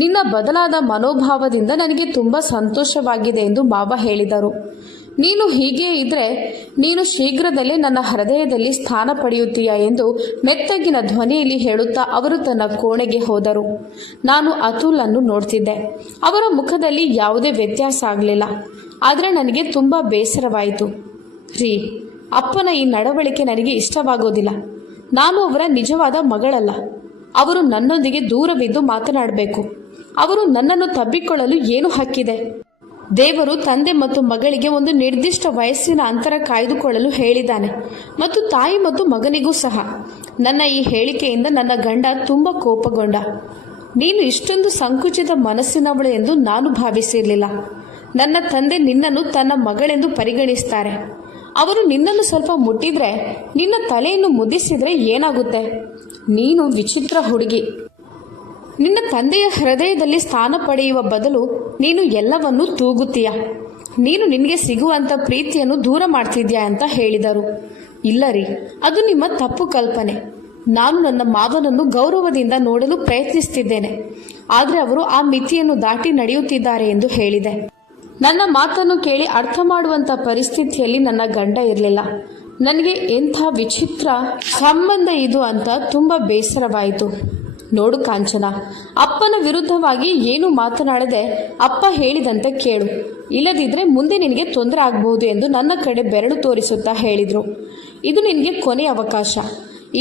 ನಿನ್ನ ಬದಲಾದ ಮನೋಭಾವದಿಂದ ನನಗೆ ತುಂಬ ಸಂತೋಷವಾಗಿದೆ ಎಂದು ಮಾವ ಹೇಳಿದರು. ನೀನು ಹೀಗೇ ಇದ್ರೆ ನೀನು ಶೀಘ್ರದಲ್ಲೇ ನನ್ನ ಹೃದಯದಲ್ಲಿ ಸ್ಥಾನ ಪಡೆಯುತ್ತೀಯಾ ಎಂದು ಮೆತ್ತಗಿನ ಧ್ವನಿಯಲ್ಲಿ ಹೇಳುತ್ತಾ ಅವರು ತನ್ನ ಕೋಣೆಗೆ ಹೋದರು. ನಾನು ಅತುಲನ್ನು ನೋಡ್ತಿದ್ದೆ. ಅವರ ಮುಖದಲ್ಲಿ ಯಾವುದೇ ವ್ಯತ್ಯಾಸ ಆಗಲಿಲ್ಲ. ಆದರೆ ನನಗೆ ತುಂಬ ಬೇಸರವಾಯಿತು. ರೀ, ಅಪ್ಪನ ಈ ನಡವಳಿಕೆ ನನಗೆ ಇಷ್ಟವಾಗೋದಿಲ್ಲ. ನಾನು ಅವರ ನಿಜವಾದ ಮಗಳಲ್ಲ. ಅವರು ನನ್ನೊಂದಿಗೆ ದೂರವಿದ್ದು ಮಾತನಾಡಬೇಕು. ಅವರು ನನ್ನನ್ನು ತಬ್ಬಿಕೊಳ್ಳಲು ಏನು ಹಕ್ಕಿದೆ? ದೇವರು ತಂದೆ ಮತ್ತು ಮಗಳಿಗೆ ಒಂದು ನಿರ್ದಿಷ್ಟ ವಯಸ್ಸಿನ ಅಂತರ ಕಾಯ್ದುಕೊಳ್ಳಲು ಹೇಳಿದ್ದಾನೆ, ಮತ್ತು ತಾಯಿ ಮತ್ತು ಮಗನಿಗೂ ಸಹ. ನನ್ನ ಈ ಹೇಳಿಕೆಯಿಂದ ನನ್ನ ಗಂಡ ತುಂಬ ಕೋಪಗೊಂಡ. ನೀನು ಇಷ್ಟೊಂದು ಸಂಕುಚಿತ ಮನಸ್ಸಿನವಳು ಎಂದು ನಾನು ಭಾವಿಸಿರಲಿಲ್ಲ. ನನ್ನ ತಂದೆ ನಿನ್ನನ್ನು ತನ್ನ ಮಗಳೆಂದು ಪರಿಗಣಿಸ್ತಾರೆ. ಅವರು ನಿನ್ನನ್ನು ಸ್ವಲ್ಪ ಮುಟ್ಟಿದ್ರೆ, ನಿನ್ನ ತಲೆಯನ್ನು ಮುದ್ದಿಸಿದ್ರೆ ಏನಾಗುತ್ತೆ? ನೀನು ವಿಚಿತ್ರ ಹುಡುಗಿ. ನಿನ್ನ ತಂದೆಯ ಹೃದಯದಲ್ಲಿ ಸ್ಥಾನ ಪಡೆಯುವ ಬದಲು ನೀನು ಎಲ್ಲವನ್ನೂ ತೂಗುತ್ತೀಯ. ನೀನು ನಿನಗೆ ಸಿಗುವಂಥ ಪ್ರೀತಿಯನ್ನು ದೂರ ಮಾಡ್ತಿದ್ಯಾ ಅಂತ ಹೇಳಿದರು. ಇಲ್ಲ ರೀ, ಅದು ನಿಮ್ಮ ತಪ್ಪು ಕಲ್ಪನೆ. ನಾನು ನನ್ನ ಮಾವನನ್ನು ಗೌರವದಿಂದ ನೋಡಲು ಪ್ರಯತ್ನಿಸ್ತಿದ್ದೇನೆ, ಆದರೆ ಅವರು ಆ ಮಿತಿಯನ್ನು ದಾಟಿ ನಡೆಯುತ್ತಿದ್ದಾರೆ ಎಂದು ಹೇಳಿದೆ. ನನ್ನ ಮಾತನ್ನು ಕೇಳಿ ಅರ್ಥ ಮಾಡುವಂಥ ಪರಿಸ್ಥಿತಿಯಲ್ಲಿ ನನ್ನ ಗಂಡ ಇರಲಿಲ್ಲ. ನನಗೆ ಎಂಥ ವಿಚಿತ್ರ ಸಂಬಂಧ ಇದು ಅಂತ ತುಂಬ ಬೇಸರವಾಯಿತು. ನೋಡು ಕಾಂಚನ, ಅಪ್ಪನ ವಿರುದ್ಧವಾಗಿ ಏನು ಮಾತನಾಡದೆ ಅಪ್ಪ ಹೇಳಿದಂತೆ ಕೇಳು, ಇಲ್ಲದಿದ್ದರೆ ಮುಂದೆ ನಿನಗೆ ತೊಂದರೆ ಆಗಬಹುದು ಎಂದು ನನ್ನ ಕಡೆ ಬೆರಳು ತೋರಿಸುತ್ತಾ ಹೇಳಿದರು. ಇದು ನಿನಗೆ ಕೊನೆಯ ಅವಕಾಶ.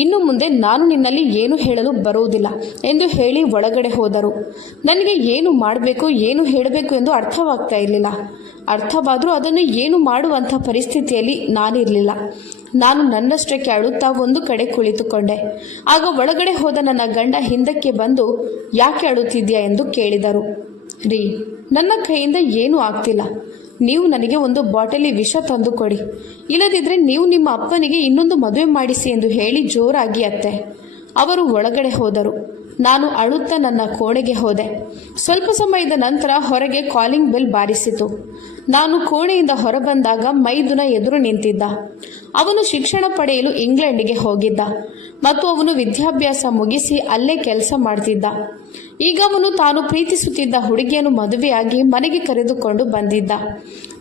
ಇನ್ನು ಮುಂದೆ ನಾನು ನಿನ್ನಲ್ಲಿ ಏನು ಹೇಳಲು ಬರುವುದಿಲ್ಲ ಎಂದು ಹೇಳಿ ಒಳಗಡೆ ಹೋದರು. ನನಗೆ ಏನು ಮಾಡಬೇಕು, ಏನು ಹೇಳಬೇಕು ಎಂದು ಅರ್ಥವಾಗ್ತಾ ಇರಲಿಲ್ಲ. ಅರ್ಥವಾದರೂ ಅದನ್ನು ಏನು ಮಾಡುವಂಥ ಪರಿಸ್ಥಿತಿಯಲ್ಲಿ ನಾನಿರಲಿಲ್ಲ. ನಾನು ನನ್ನಷ್ಟಕ್ಕೆ ಅಳುತ್ತಾ ಒಂದು ಕಡೆ ಕುಳಿತುಕೊಂಡೆ. ಆಗ ಒಳಗಡೆ ಹೋದ ನನ್ನ ಗಂಡ ಹಿಂದಕ್ಕೆ ಬಂದು, ಯಾಕೆ ಅಳುತ್ತಿದ್ಯಾ ಎಂದು ಕೇಳಿದರು. ರೀ, ನನ್ನ ಕೈಯಿಂದ ಏನೂ ಆಗ್ತಿಲ್ಲ. ನೀವು ನನಗೆ ಒಂದು ಬಾಟಲಿ ವಿಷ ತಂದು ಕೊಡಿ, ಇಲ್ಲದಿದ್ದರೆ ನೀವು ನಿಮ್ಮ ಅಪ್ಪನಿಗೆ ಇನ್ನೊಂದು ಮದುವೆ ಮಾಡಿಸಿ ಎಂದು ಹೇಳಿ ಜೋರಾಗಿ ಅತ್ತೆ. ಅವರು ಒಳಗಡೆ ಹೋದರು. ನಾನು ಅಳುತ್ತಾ ನನ್ನ ಕೋಣೆಗೆ ಹೋದೆ. ಸ್ವಲ್ಪ ಸಮಯದ ನಂತರ ಹೊರಗೆ ಕಾಲಿಂಗ್ ಬೆಲ್ ಬಾರಿಸಿತು. ನಾನು ಕೋಣೆಯಿಂದ ಹೊರಬಂದಾಗ ಮೈದುನ ಎದುರು ನಿಂತಿದ್ದ. ಅವನು ಶಿಕ್ಷಣ ಪಡೆಯಲು ಇಂಗ್ಲೆಂಡಿಗೆ ಹೋಗಿದ್ದ ಮತ್ತು ಅವನು ವಿದ್ಯಾಭ್ಯಾಸ ಮುಗಿಸಿ ಅಲ್ಲೇ ಕೆಲಸ ಮಾಡ್ತಿದ್ದ. ಈಗ ಅವನು ತಾನು ಪ್ರೀತಿಸುತ್ತಿದ್ದ ಹುಡುಗಿಯನ್ನು ಮದುವೆಯಾಗಿ ಮನೆಗೆ ಕರೆದುಕೊಂಡು ಬಂದಿದ್ದ.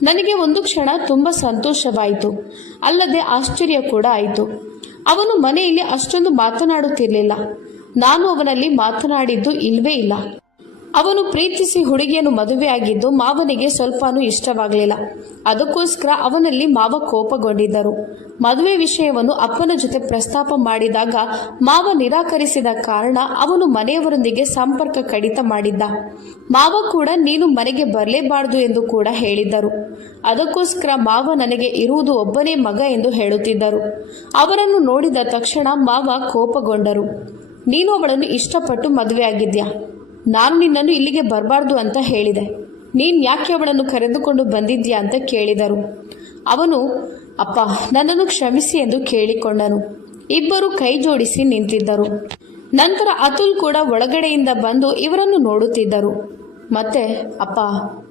ನನಗೆ ಒಂದು ಕ್ಷಣ ತುಂಬ ಸಂತೋಷವಾಯಿತು, ಅಲ್ಲದೆ ಆಶ್ಚರ್ಯ ಕೂಡ ಆಯಿತು. ಅವನು ಮನೆಯಲ್ಲಿ ಅಷ್ಟೊಂದು ಮಾತನಾಡುತ್ತಿರಲಿಲ್ಲ. ನಾನು ಅವನಲ್ಲಿ ಮಾತನಾಡಿದ್ದು ಇಲ್ವೇ ಇಲ್ಲ. ಅವನು ಪ್ರೀತಿಸಿ ಹುಡುಗಿಯನ್ನು ಮದುವೆಯಾಗಿದ್ದು ಮಾವನಿಗೆ ಸ್ವಲ್ಪನೂ ಇಷ್ಟವಾಗಲಿಲ್ಲ. ಅದಕ್ಕೋಸ್ಕರ ಅವನಲ್ಲಿ ಮಾವ ಕೋಪಗೊಂಡಿದ್ದರು. ಮದುವೆ ವಿಷಯವನ್ನು ಅಪ್ಪನ ಜೊತೆ ಪ್ರಸ್ತಾಪ ಮಾಡಿದಾಗ ಮಾವ ನಿರಾಕರಿಸಿದ ಕಾರಣ ಅವನು ಮನೆಯವರೊಂದಿಗೆ ಸಂಪರ್ಕ ಕಡಿತ ಮಾಡಿದ್ದ. ಮಾವ ಕೂಡ ನೀನು ಮನೆಗೆ ಬರಲೇಬಾರದು ಎಂದು ಕೂಡ ಹೇಳಿದ್ದರು. ಅದಕ್ಕೋಸ್ಕರ ಮಾವ ನನಗೆ ಇರುವುದು ಒಬ್ಬನೇ ಮಗ ಎಂದು ಹೇಳುತ್ತಿದ್ದರು. ಅವರನ್ನು ನೋಡಿದ ತಕ್ಷಣ ಮಾವ ಕೋಪಗೊಂಡರು. ನೀನು ಅವಳನ್ನು ಇಷ್ಟಪಟ್ಟು ಮದುವೆಯಾಗಿದ್ಯಾ? ನಾನು ನಿನ್ನನ್ನು ಇಲ್ಲಿಗೆ ಬರಬಾರ್ದು ಅಂತ ಹೇಳಿದೆ. ನೀನು ಯಾಕೆ ಅವಳನ್ನು ಕರೆದುಕೊಂಡು ಬಂದಿದ್ಯಾ ಅಂತ ಕೇಳಿದರು. ಅವನು, ಅಪ್ಪ, ನನ್ನನ್ನು ಕ್ಷಮಿಸಿ ಎಂದು ಕೇಳಿಕೊಂಡನು. ಇಬ್ಬರು ಕೈ ಜೋಡಿಸಿ ನಿಂತಿದ್ದರು. ನಂತರ ಅತುಲ್ ಕೂಡ ಒಳಗಡೆಯಿಂದ ಬಂದು ಇವರನ್ನು ನೋಡುತ್ತಿದ್ದರು. ಮತ್ತೆ, ಅಪ್ಪ,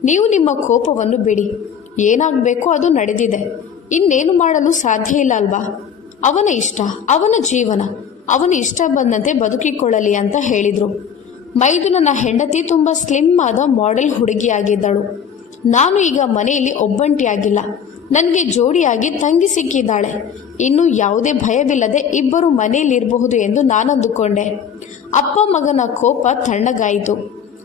ನೀವು ನಿಮ್ಮ ಕೋಪವನ್ನು ಬಿಡಿ. ಏನಾಗಬೇಕೋ ಅದು ನಡೆದಿದೆ. ಇನ್ನೇನು ಮಾಡಲು ಸಾಧ್ಯ ಇಲ್ಲ ಅಲ್ವಾ? ಅವನ ಇಷ್ಟ, ಅವನ ಜೀವನ. ಅವನು ಇಷ್ಟ ಬಂದಂತೆ ಬದುಕಿಕೊಳ್ಳಲಿ ಅಂತ ಹೇಳಿದರು. ಮೈದು ನನ್ನ ಹೆಂಡತಿ ತುಂಬ ಸ್ಲಿಮ್ ಆದ ಮಾಡೆಲ್ ಹುಡುಗಿಯಾಗಿದ್ದಳು. ನಾನು ಈಗ ಮನೆಯಲ್ಲಿ ಒಬ್ಬಂಟಿಯಾಗಿಲ್ಲ, ನನಗೆ ಜೋಡಿಯಾಗಿ ತಂಗಿ ಸಿಕ್ಕಿದ್ದಾಳೆ. ಇನ್ನು ಯಾವುದೇ ಭಯವಿಲ್ಲದೆ ಇಬ್ಬರು ಮನೆಯಲ್ಲಿರಬಹುದು ಎಂದು ನಾನಂದುಕೊಂಡೆ. ಅಪ್ಪ ಮಗನ ಕೋಪ ತಣ್ಣಗಾಯಿತು.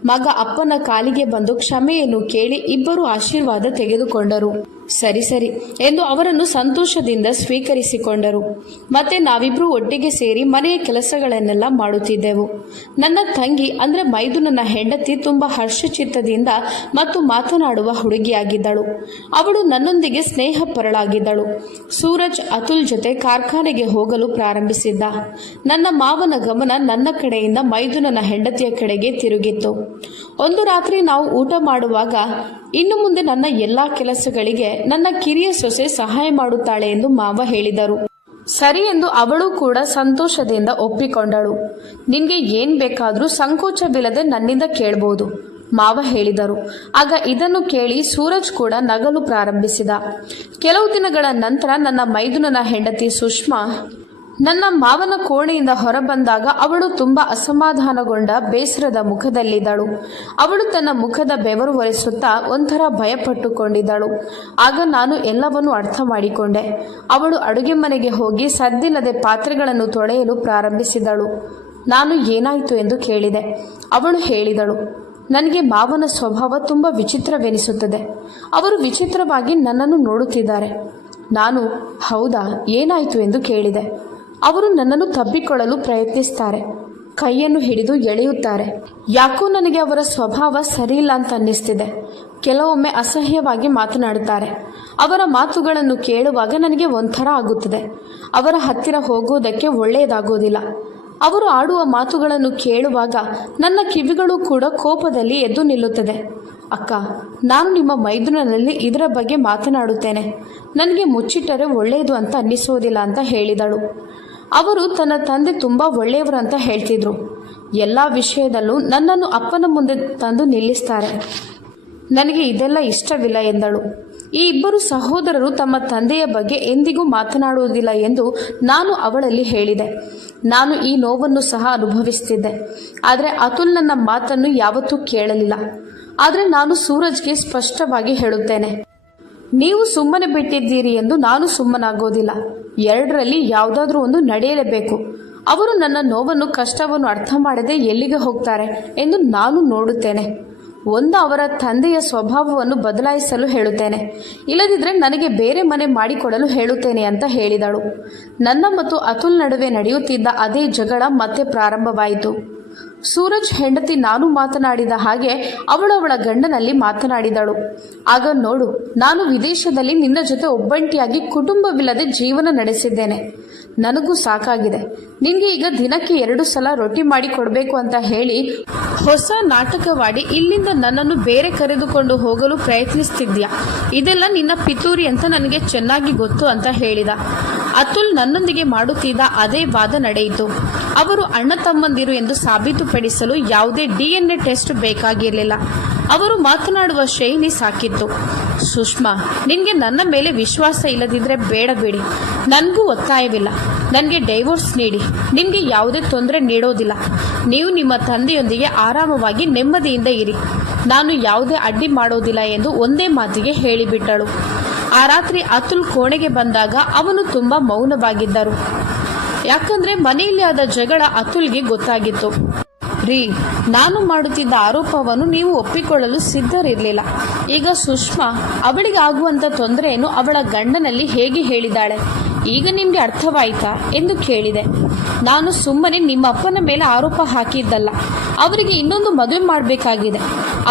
ಮಗ ಅಪ್ಪನ ಕಾಲಿಗೆ ಬಂದು ಕ್ಷಮೆಯನ್ನು ಕೇಳಿ ಇಬ್ಬರು ಆಶೀರ್ವಾದ ತೆಗೆದುಕೊಂಡರು. ಸರಿ ಸರಿ ಎಂದು ಅವರನ್ನು ಸಂತೋಷದಿಂದ ಸ್ವೀಕರಿಸಿಕೊಂಡರು. ಮತ್ತೆ ನಾವಿಬ್ರು ಒಟ್ಟಿಗೆ ಸೇರಿ ಮನೆಯ ಕೆಲಸಗಳನ್ನೆಲ್ಲ ಮಾಡುತ್ತಿದ್ದೆವು. ನನ್ನ ತಂಗಿ ಅಂದರೆ ಮೈದು ನನ್ನ ಹೆಂಡತಿ ತುಂಬ ಹರ್ಷಚಿತ್ತದಿಂದ ಮತ್ತು ಮಾತನಾಡುವ ಹುಡುಗಿಯಾಗಿದ್ದಳು. ಅವಳು ನನ್ನೊಂದಿಗೆ ಸ್ನೇಹಪರಳಾಗಿದ್ದಳು. ಸೂರಜ್ ಅತುಲ್ ಜೊತೆ ಕಾರ್ಖಾನೆಗೆ ಹೋಗಲು ಪ್ರಾರಂಭಿಸಿದ್ದ. ನನ್ನ ಮಾವನ ಗಮನ ನನ್ನ ಕಡೆಯಿಂದ ಮೈದು ನನ್ನ ಹೆಂಡತಿಯ ಕಡೆಗೆ ತಿರುಗಿತ್ತು. ಒಂದು ರಾತ್ರಿ ನಾವು ಊಟ ಮಾಡುವಾಗ, ಇನ್ನು ಮುಂದೆ ನನ್ನ ಎಲ್ಲಾ ಕೆಲಸಗಳಿಗೆ ನನ್ನ ಕಿರಿಯ ಸೊಸೆ ಸಹಾಯ ಮಾಡುತ್ತಾಳೆ ಎಂದು ಮಾವ ಹೇಳಿದರು. ಸರಿ ಎಂದು ಅವಳು ಕೂಡ ಸಂತೋಷದಿಂದ ಒಪ್ಪಿಕೊಂಡಳು. ನಿನ್ಗೆ ಏನ್ ಬೇಕಾದ್ರೂ ಸಂಕೋಚವಿಲ್ಲದೆ ನನ್ನಿಂದ ಕೇಳಬಹುದು, ಮಾವ ಹೇಳಿದರು. ಆಗ ಇದನ್ನು ಕೇಳಿ ಸೂರಜ್ ಕೂಡ ನಗಲು ಪ್ರಾರಂಭಿಸಿದ. ಕೆಲವು ದಿನಗಳ ನಂತರ ನನ್ನ ಮೈದುನನ ಹೆಂಡತಿ ಸುಷ್ಮಾ ನನ್ನ ಮಾವನ ಕೋಣೆಯಿಂದ ಹೊರಬಂದಾಗ ಅವಳು ತುಂಬ ಅಸಮಾಧಾನಗೊಂಡ ಬೇಸರದ ಮುಖದಲ್ಲಿದ್ದಳು. ಅವಳು ತನ್ನ ಮುಖದ ಬೆವರು ಒರೆಸುತ್ತಾ ಒಂಥರ ಭಯಪಟ್ಟುಕೊಂಡಿದ್ದಳು. ಆಗ ನಾನು ಎಲ್ಲವನ್ನೂ ಅರ್ಥ ಮಾಡಿಕೊಂಡೆ. ಅವಳು ಅಡುಗೆ ಮನೆಗೆ ಹೋಗಿ ಸದ್ದಿಲ್ಲದೆ ಪಾತ್ರೆಗಳನ್ನು ತೊಳೆಯಲು ಪ್ರಾರಂಭಿಸಿದಳು. ನಾನು ಏನಾಯಿತು ಎಂದು ಕೇಳಿದೆ. ಅವಳು ಹೇಳಿದಳು, ನನಗೆ ಮಾವನ ಸ್ವಭಾವ ತುಂಬ ವಿಚಿತ್ರವೆನಿಸುತ್ತದೆ. ಅವರು ವಿಚಿತ್ರವಾಗಿ ನನ್ನನ್ನು ನೋಡುತ್ತಿದ್ದಾರೆ. ನಾನು ಹೌದಾ, ಏನಾಯಿತು ಎಂದು ಕೇಳಿದೆ. ಅವರು ನನ್ನನ್ನು ತಬ್ಬಿಕೊಳ್ಳಲು ಪ್ರಯತ್ನಿಸ್ತಾರೆ, ಕೈಯನ್ನು ಹಿಡಿದು ಎಳೆಯುತ್ತಾರೆ. ಯಾಕೋ ನನಗೆ ಅವರ ಸ್ವಭಾವ ಸರಿಯಿಲ್ಲ ಅಂತ ಅನ್ನಿಸ್ತಿದೆ. ಕೆಲವೊಮ್ಮೆ ಅಸಹ್ಯವಾಗಿ ಮಾತನಾಡುತ್ತಾರೆ. ಅವರ ಮಾತುಗಳನ್ನು ಕೇಳುವಾಗ ನನಗೆ ಒಂಥರ ಆಗುತ್ತದೆ. ಅವರ ಹತ್ತಿರ ಹೋಗೋದಕ್ಕೆ ಒಳ್ಳೆಯದಾಗೋದಿಲ್ಲ. ಅವರು ಆಡುವ ಮಾತುಗಳನ್ನು ಕೇಳುವಾಗ ನನ್ನ ಕಿವಿಗಳು ಕೂಡ ಕೋಪದಲ್ಲಿ ಎದ್ದು ನಿಲ್ಲುತ್ತದೆ. ಅಕ್ಕ, ನಾನು ನಿಮ್ಮ ಮೈದುನಲ್ಲಿ ಇದರ ಬಗ್ಗೆ ಮಾತನಾಡುತ್ತೇನೆ. ನನಗೆ ಮುಚ್ಚಿಟ್ಟರೆ ಒಳ್ಳೆಯದು ಅಂತ ಅನ್ನಿಸೋದಿಲ್ಲ ಅಂತ ಹೇಳಿದಳು. ಅವರು ತನ್ನ ತಂದೆ ತುಂಬ ಒಳ್ಳೆಯವರು ಅಂತ ಹೇಳ್ತಿದ್ರು. ಎಲ್ಲ ವಿಷಯದಲ್ಲೂ ನನ್ನನ್ನು ಅಪ್ಪನ ಮುಂದೆ ತಂದು ನಿಲ್ಲಿಸ್ತಾರೆ. ನನಗೆ ಇದೆಲ್ಲ ಇಷ್ಟವಿಲ್ಲ ಎಂದಳು. ಈ ಇಬ್ಬರು ಸಹೋದರರು ತಮ್ಮ ತಂದೆಯ ಬಗ್ಗೆ ಎಂದಿಗೂ ಮಾತನಾಡುವುದಿಲ್ಲ ಎಂದು ನಾನು ಅವಳಲ್ಲಿ ಹೇಳಿದೆ. ನಾನು ಈ ನೋವನ್ನು ಸಹ ಅನುಭವಿಸುತ್ತಿದ್ದೆ. ಆದರೆ ಅತುಲ್ ನನ್ನ ಮಾತನ್ನು ಯಾವತ್ತೂ ಕೇಳಲಿಲ್ಲ. ಆದರೆ ನಾನು ಸೂರಜ್ಗೆ ಸ್ಪಷ್ಟವಾಗಿ ಹೇಳುತ್ತೇನೆ, ನೀವು ಸುಮ್ಮನೆ ಬಿಟ್ಟಿದ್ದೀರಿ ಎಂದು ನಾನು ಸುಮ್ಮನಾಗೋದಿಲ್ಲ. ಎರಡರಲ್ಲಿ ಯಾವುದಾದ್ರೂ ಒಂದು ನಡೆಯಲೇಬೇಕು. ಅವರು ನನ್ನ ನೋವನ್ನು ಕಷ್ಟವನ್ನು ಅರ್ಥ ಮಾಡದೆ ಎಲ್ಲಿಗೆ ಹೋಗ್ತಾರೆ ಎಂದು ನಾನು ನೋಡುತ್ತೇನೆ. ಒಂದು ಅವರ ತಂದೆಯ ಸ್ವಭಾವವನ್ನು ಬದಲಾಯಿಸಲು ಹೇಳುತ್ತೇನೆ, ಇಲ್ಲದಿದ್ದರೆ ನನಗೆ ಬೇರೆ ಮನೆ ಮಾಡಿಕೊಡಲು ಹೇಳುತ್ತೇನೆ ಅಂತ ಹೇಳಿದಳು. ನನ್ನ ಮತ್ತು ಅತುಲ್ ನಡುವೆ ನಡೆಯುತ್ತಿದ್ದ ಅದೇ ಜಗಳ ಮತ್ತೆ ಪ್ರಾರಂಭವಾಯಿತು. ಸೂರಜ್ ಹೆಂಡತಿ ನಾನು ಮಾತನಾಡಿದ ಹಾಗೆ ಅವಳು ಅವಳ ಗಂಡನಲ್ಲಿ ಮಾತನಾಡಿದಳು. ಆಗ ನೋಡು, ನಾನು ವಿದೇಶದಲ್ಲಿ ನಿನ್ನ ಜೊತೆ ಒಬ್ಬಂಟಿಯಾಗಿ ಕುಟುಂಬವಿಲ್ಲದೆ ಜೀವನ ನಡೆಸಿದ್ದೇನೆ. ನನಗೂ ಸಾಕಾಗಿದೆ. ನಿನಗೆ ಈಗ ದಿನಕ್ಕೆ 2 ಸಲ ರೊಟ್ಟಿ ಮಾಡಿ ಕೊಡಬೇಕು ಅಂತ ಹೇಳಿ ಹೊಸ ನಾಟಕವಾಡಿ ಇಲ್ಲಿಂದ ನನ್ನನ್ನು ಬೇರೆ ಕರೆದುಕೊಂಡು ಹೋಗಲು ಪ್ರಯತ್ನಿಸ್ತಿದ್ಯಾ. ಇದೆಲ್ಲ ನಿನ್ನ ಪಿತೂರಿ ಅಂತ ನನಗೆ ಚೆನ್ನಾಗಿ ಗೊತ್ತು ಅಂತ ಹೇಳಿದ. ಅತುಲ್ ನನ್ನೊಂದಿಗೆ ಮಾಡುತ್ತಿದ್ದ ಅದೇ ವಾದ ನಡೆಯಿತು. ಅವರು ಅಣ್ಣ ತಮ್ಮಂದಿರು ಎಂದು ಸಾಬೀತುಪಡಿಸಲು ಯಾವುದೇ DNA ಟೆಸ್ಟ್ ಬೇಕಾಗಿರಲಿಲ್ಲ. ಅವರು ಮಾತನಾಡುವ ಶೈಲಿ ಸಾಕಿತ್ತು. ಸುಷ್ಮಾ, ನಿನಗೆ ನನ್ನ ಮೇಲೆ ವಿಶ್ವಾಸ ಇಲ್ಲದಿದ್ದರೆ ಬೇಡ ಬಿಡಿ. ನನಗೂ ಒತ್ತಾಯವಿಲ್ಲ. ನನಗೆ ಡೈವೋರ್ಸ್ ನೀಡಿ. ನಿಮಗೆ ಯಾವುದೇ ತೊಂದರೆ ನೀಡೋದಿಲ್ಲ. ನೀವು ನಿಮ್ಮ ತಂದೆಯೊಂದಿಗೆ ಆರಾಮವಾಗಿ ನೆಮ್ಮದಿಯಿಂದ ಇರಿ. ನಾನು ಯಾವುದೇ ಅಡ್ಡಿ ಮಾಡೋದಿಲ್ಲ ಎಂದು ಒಂದೇ ಮಾತಿಗೆ ಹೇಳಿಬಿಟ್ಟಳು. ಆ ರಾತ್ರಿ ಅತುಲ್ ಕೋಣೆಗೆ ಬಂದಾಗ ಅವನು ತುಂಬ ಮೌನವಾಗಿದ್ದರು. ಯಾಕಂದ್ರೆ ಮನೆಯಲ್ಲಿ ಆದ ಜಗಳ ಅತುಲ್ಗೆ ಗೊತ್ತಾಗಿತ್ತು. ರೀ, ನಾನು ಮಾಡುತ್ತಿದ್ದ ಆರೋಪವನ್ನು ನೀವು ಒಪ್ಪಿಕೊಳ್ಳಲು ಸಿದ್ಧರಿರಲಿಲ್ಲ. ಈಗ ಸುಷ್ಮಾ ಅವಳಿಗೆ ಆಗುವಂಥ ತೊಂದರೆಯನ್ನು ಅವಳ ಗಂಡನಲ್ಲಿ ಹೇಗೆ ಹೇಳಿದ್ದಾಳೆ, ಈಗ ನಿಮಗೆ ಅರ್ಥವಾಯಿತಾ ಎಂದು ಕೇಳಿದೆ. ನಾನು ಸುಮ್ಮನೆ ನಿಮ್ಮ ಅಪ್ಪನ ಮೇಲೆ ಆರೋಪ ಹಾಕಿದ್ದಲ್ಲ. ಅವರಿಗೆ ಇನ್ನೊಂದು ಮದುವೆ ಮಾಡಬೇಕಾಗಿದೆ.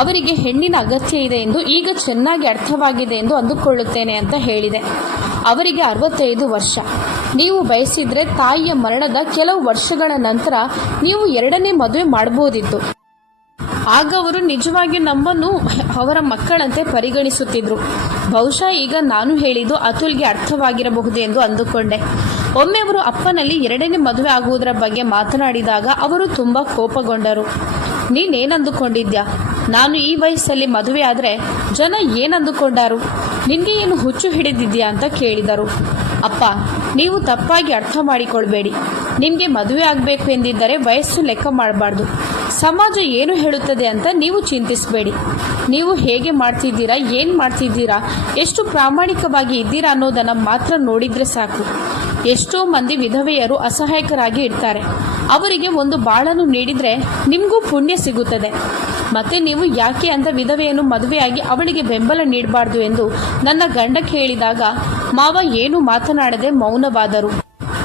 ಅವರಿಗೆ ಹೆಣ್ಣಿನ ಅಗತ್ಯ ಇದೆ ಎಂದು ಈಗ ಚೆನ್ನಾಗಿ ಅರ್ಥವಾಗಿದೆ ಎಂದು ಅಂದುಕೊಳ್ಳುತ್ತೇನೆ ಅಂತ ಹೇಳಿದೆ. ಅವರಿಗೆ 65 ವರ್ಷ. ನೀವು ಬಯಸಿದ್ರೆ ತಾಯಿಯ ಮರಣದ ಕೆಲವು ವರ್ಷಗಳ ನಂತರ ನೀವು 2ನೇ ಮದುವೆ ಮಾಡಬಹುದಿತ್ತು. ಆಗ ಅವರು ನಿಜವಾಗಿ ನಮ್ಮನ್ನು ಅವರ ಮಕ್ಕಳಂತೆ ಪರಿಗಣಿಸುತ್ತಿದ್ರು. ಬಹುಶಃ ಈಗ ನಾನು ಹೇಳಿದ್ದು ಅತುಲ್ಗೆ ಅರ್ಥವಾಗಿರಬಹುದು ಎಂದು ಅಂದುಕೊಂಡೆ. ಒಮ್ಮೆ ಅವರು ಅಪ್ಪನಲ್ಲಿ 2ನೇ ಮದುವೆ ಆಗುವುದರ ಬಗ್ಗೆ ಮಾತನಾಡಿದಾಗ ಅವರು ತುಂಬ ಕೋಪಗೊಂಡರು. ನೀನೇನಂದುಕೊಂಡಿದ್ಯಾ? ನಾನು ಈ ವಯಸ್ಸಲ್ಲಿ ಮದುವೆ ಆದರೆ ಜನ ಏನಂದುಕೊಂಡಾರು? ನಿನಗೆ ಏನು ಹುಚ್ಚು ಹಿಡಿದಿದ್ಯಾ ಅಂತ ಕೇಳಿದರು. ಅಪ್ಪ, ನೀವು ತಪ್ಪಾಗಿ ಅರ್ಥ ಮಾಡಿಕೊಳ್ಬೇಡಿ. ನಿಮಗೆ ಮದುವೆ ಆಗಬೇಕು ಎಂದಿದ್ದರೆ ವಯಸ್ಸು ಲೆಕ್ಕ ಮಾಡಬಾರ್ದು. ಸಮಾಜ ಏನು ಹೇಳುತ್ತದೆ ಅಂತ ನೀವು ಚಿಂತಿಸಬೇಡಿ. ನೀವು ಹೇಗೆ ಮಾಡ್ತಿದ್ದೀರಾ, ಏನು ಮಾಡ್ತಿದ್ದೀರಾ, ಎಷ್ಟು ಪ್ರಾಮಾಣಿಕವಾಗಿ ಇದ್ದೀರಾ ಅನ್ನೋದನ್ನು ಮಾತ್ರ ನೋಡಿದರೆ ಸಾಕು. ಎಷ್ಟೋ ಮಂದಿ ವಿಧವೆಯರು ಅಸಹಾಯಕರಾಗಿ ಇರ್ತಾರೆ. ಅವರಿಗೆ ಒಂದು ಬಾಳನ್ನು ನೀಡಿದರೆ ನಿಮಗೂ ಪುಣ್ಯ ಸಿಗುತ್ತದೆ. ಮತ್ತೆ ನೀವು ಯಾಕೆ ಅಂತ ವಿಧವೆಯನ್ನು ಮದುವೆಯಾಗಿ ಅವಳಿಗೆ ಬೆಂಬಲ ನೀಡಬಾರ್ದು ಎಂದು ನನ್ನ ಗಂಡ ಕೇಳಿದಾಗ ಮಾವ ಏನು ಮಾತನಾಡದೆ ಮೌನವಾದರು.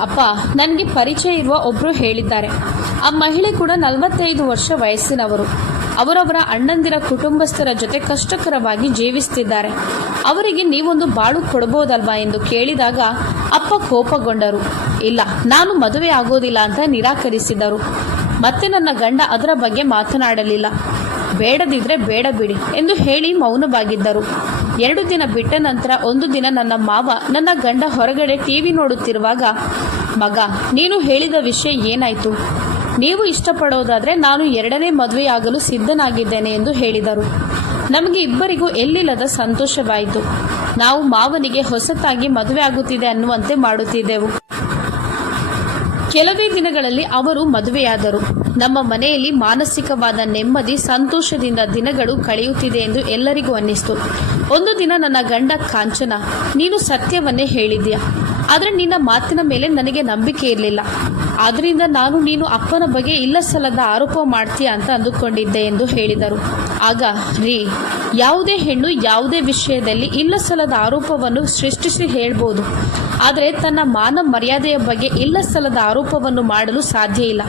ಅಪ್ಪ, ನನಗೆ ಪರಿಚಯ ಇರುವ ಒಬ್ಬರು ಹೇಳಿದ್ದಾರೆ. ಆ ಮಹಿಳೆ ಕೂಡ 45 ವರ್ಷ ವಯಸ್ಸಿನವರು. ಅವರವರ ಅಣ್ಣಂದಿರ ಕುಟುಂಬಸ್ಥರ ಜೊತೆ ಕಷ್ಟಕರವಾಗಿ ಜೀವಿಸುತ್ತಿದ್ದಾರೆ. ಅವರಿಗೆ ನೀವೊಂದು ಬಾಳು ಕೊಡಬಹುದಲ್ವಾ ಎಂದು ಕೇಳಿದಾಗ ಅಪ್ಪ ಕೋಪಗೊಂಡರು. ಇಲ್ಲ, ನಾನು ಮದುವೆ ಆಗೋದಿಲ್ಲ ಅಂತ ನಿರಾಕರಿಸಿದರು. ಮತ್ತೆ ನನ್ನ ಗಂಡ ಅದರ ಬಗ್ಗೆ ಮಾತನಾಡಲಿಲ್ಲ. ಬೇಡದಿದ್ರೆ ಬೇಡ ಬಿಡಿ ಎಂದು ಹೇಳಿ ಮೌನವಾಗಿದ್ದರು. 2 ದಿನ ಬಿಟ್ಟ ನಂತರ ಒಂದು ದಿನ ನನ್ನ ಮಾವ ನನ್ನ ಗಂಡ ಹೊರಗಡೆ ಟಿವಿ ನೋಡುತ್ತಿರುವಾಗ, ಮಗ, ನೀನು ಹೇಳಿದ ವಿಷಯ ಏನಾಯ್ತು? ನೀವು ಇಷ್ಟಪಡೋದಾದ್ರೆ ನಾನು 2ನೇ ಮದುವೆಯಾಗಲು ಸಿದ್ಧನಾಗಿದ್ದೇನೆ ಎಂದು ಹೇಳಿದರು. ನಮಗೆ ಇಬ್ಬರಿಗೂ ಎಲ್ಲಿಲ್ಲದ ಸಂತೋಷವಾಯಿತು. ನಾವು ಮಾವನಿಗೆ ಹೊಸತಾಗಿ ಮದುವೆ ಆಗುತ್ತಿದೆ ಅನ್ನುವಂತೆ ಮಾಡುತ್ತಿದ್ದೆವು. ಕೆಲವೇ ದಿನಗಳಲ್ಲಿ ಅವರು ಮದುವೆಯಾದರು. ನಮ್ಮ ಮನೆಯಲ್ಲಿ ಮಾನಸಿಕವಾದ ನೆಮ್ಮದಿ, ಸಂತೋಷದಿಂದ ದಿನಗಳು ಕಳೆಯುತ್ತಿದೆ ಎಂದು ಎಲ್ಲರಿಗೂ ಅನ್ನಿಸ್ತು. ಒಂದು ದಿನ ನನ್ನ ಗಂಡ, ಕಾಂಚನ, ನೀನು ಸತ್ಯವನ್ನೇ ಹೇಳಿದ್ಯಾ, ಆದರೆ ನಿನ್ನ ಮಾತಿನ ಮೇಲೆ ನನಗೆ ನಂಬಿಕೆ ಇರಲಿಲ್ಲ. ಆದ್ದರಿಂದ ನೀನು ಅಪ್ಪನ ಬಗ್ಗೆ ಇಲ್ಲಸಲ್ಲದ ಆರೋಪ ಮಾಡ್ತೀಯ ಅಂತ ಅಂದುಕೊಂಡಿದ್ದೆ ಎಂದು ಹೇಳಿದರು. ಆಗ, ಯಾವುದೇ ಹೆಣ್ಣು ಯಾವುದೇ ವಿಷಯದಲ್ಲಿ ಇಲ್ಲಸಲ್ಲದ ಆರೋಪವನ್ನು ಸೃಷ್ಟಿಸಿ ಹೇಳ್ಬೋದು, ಆದರೆ ತನ್ನ ಮಾನ ಮರ್ಯಾದೆಯ ಬಗ್ಗೆ ಇಲ್ಲಸಲ್ಲದ ಆರೋಪವನ್ನು ಮಾಡಲು ಸಾಧ್ಯ ಇಲ್ಲ.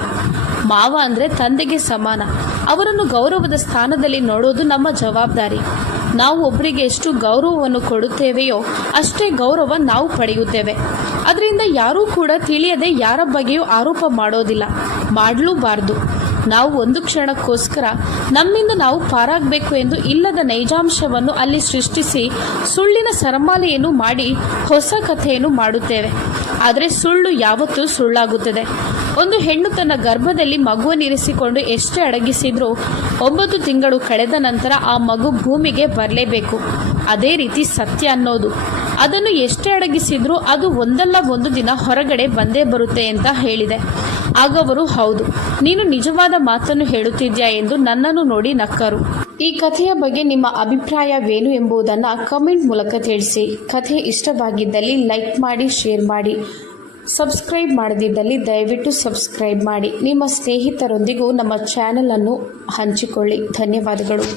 ಮಾವ ಅಂದರೆ ತಂದೆಗೆ ಸಮಾನ. ಅವರನ್ನು ಗೌರವದ ಸ್ಥಾನದಲ್ಲಿ ನೋಡೋದು ನಮ್ಮ ಜವಾಬ್ದಾರಿ. ನಾವು ಒಬ್ಬರಿಗೆ ಎಷ್ಟು ಗೌರವವನ್ನು ಕೊಡುತ್ತೇವೆಯೋ ಅಷ್ಟೇ ಗೌರವ ನಾವು ಪಡೆಯುತ್ತೇವೆ. ಅದರಿಂದ ಯಾರೂ ಕೂಡ ತಿಳಿಯದೆ ಯಾರ ಬಗ್ಗೆಯೂ ಆರೋಪ ಮಾಡೋದಿಲ್ಲ, ಮಾಡಲೂಬಾರ್ದು. ನಾವು ಒಂದು ಕ್ಷಣಕ್ಕೋಸ್ಕರ ನಮ್ಮಿಂದ ನಾವು ಪಾರಾಗಬೇಕು ಎಂದು ಇಲ್ಲದ ನೈಜಾಂಶವನ್ನು ಅಲ್ಲಿ ಸೃಷ್ಟಿಸಿ ಸುಳ್ಳಿನ ಸರಮಾಲೆಯನ್ನು ಮಾಡಿ ಹೊಸ ಕಥೆಯನ್ನು ಮಾಡುತ್ತೇವೆ. ಆದರೆ ಸುಳ್ಳು ಯಾವತ್ತೂ ಸುಳ್ಳಾಗುತ್ತದೆ. ಒಂದು ಹೆಣ್ಣು ತನ್ನ ಗರ್ಭದಲ್ಲಿ ಮಗುವನ್ನಿರಿಸಿಕೊಂಡು ಎಷ್ಟೇ ಅಡಗಿಸಿದ್ರೂ 9 ತಿಂಗಳು ಕಳೆದ ನಂತರ ಆ ಮಗು ಭೂಮಿಗೆ ಬರಲೇಬೇಕು. ಅದೇ ರೀತಿ ಸತ್ಯ ಅನ್ನೋದು, ಅದನ್ನು ಎಷ್ಟೇ ಅಡಗಿಸಿದ್ರೂ ಅದು ಒಂದಲ್ಲ ಒಂದು ದಿನ ಹೊರಗಡೆ ಬಂದೇ ಬರುತ್ತೆ ಅಂತ ಹೇಳಿದೆ. ಆಗ ಅವರು, ಹೌದು, ನೀನು ನಿಜವಾದ ಮಾತನ್ನು ಹೇಳುತ್ತಿದ್ಯಾ ಎಂದು ನನ್ನನ್ನು ನೋಡಿ ನಕ್ಕರು. ಈ ಕಥೆಯ ಬಗ್ಗೆ ನಿಮ್ಮ ಅಭಿಪ್ರಾಯವೇನು ಎಂಬುದನ್ನು ಕಮೆಂಟ್ ಮೂಲಕ ತಿಳಿಸಿ. ಕಥೆ ಇಷ್ಟವಾಗಿದ್ದಲ್ಲಿ ಲೈಕ್ ಮಾಡಿ, ಶೇರ್ ಮಾಡಿ. ಸಬ್ಸ್ಕ್ರೈಬ್ ಮಾಡದಿದ್ದಲ್ಲಿ ದಯವಿಟ್ಟು ಸಬ್ಸ್ಕ್ರೈಬ್ ಮಾಡಿ. ನಿಮ್ಮ ಸ್ನೇಹಿತರೊಂದಿಗೂ ನಮ್ಮ ಚಾನೆಲ್ ಅನ್ನು ಹಂಚಿಕೊಳ್ಳಿ. ಧನ್ಯವಾದಗಳು.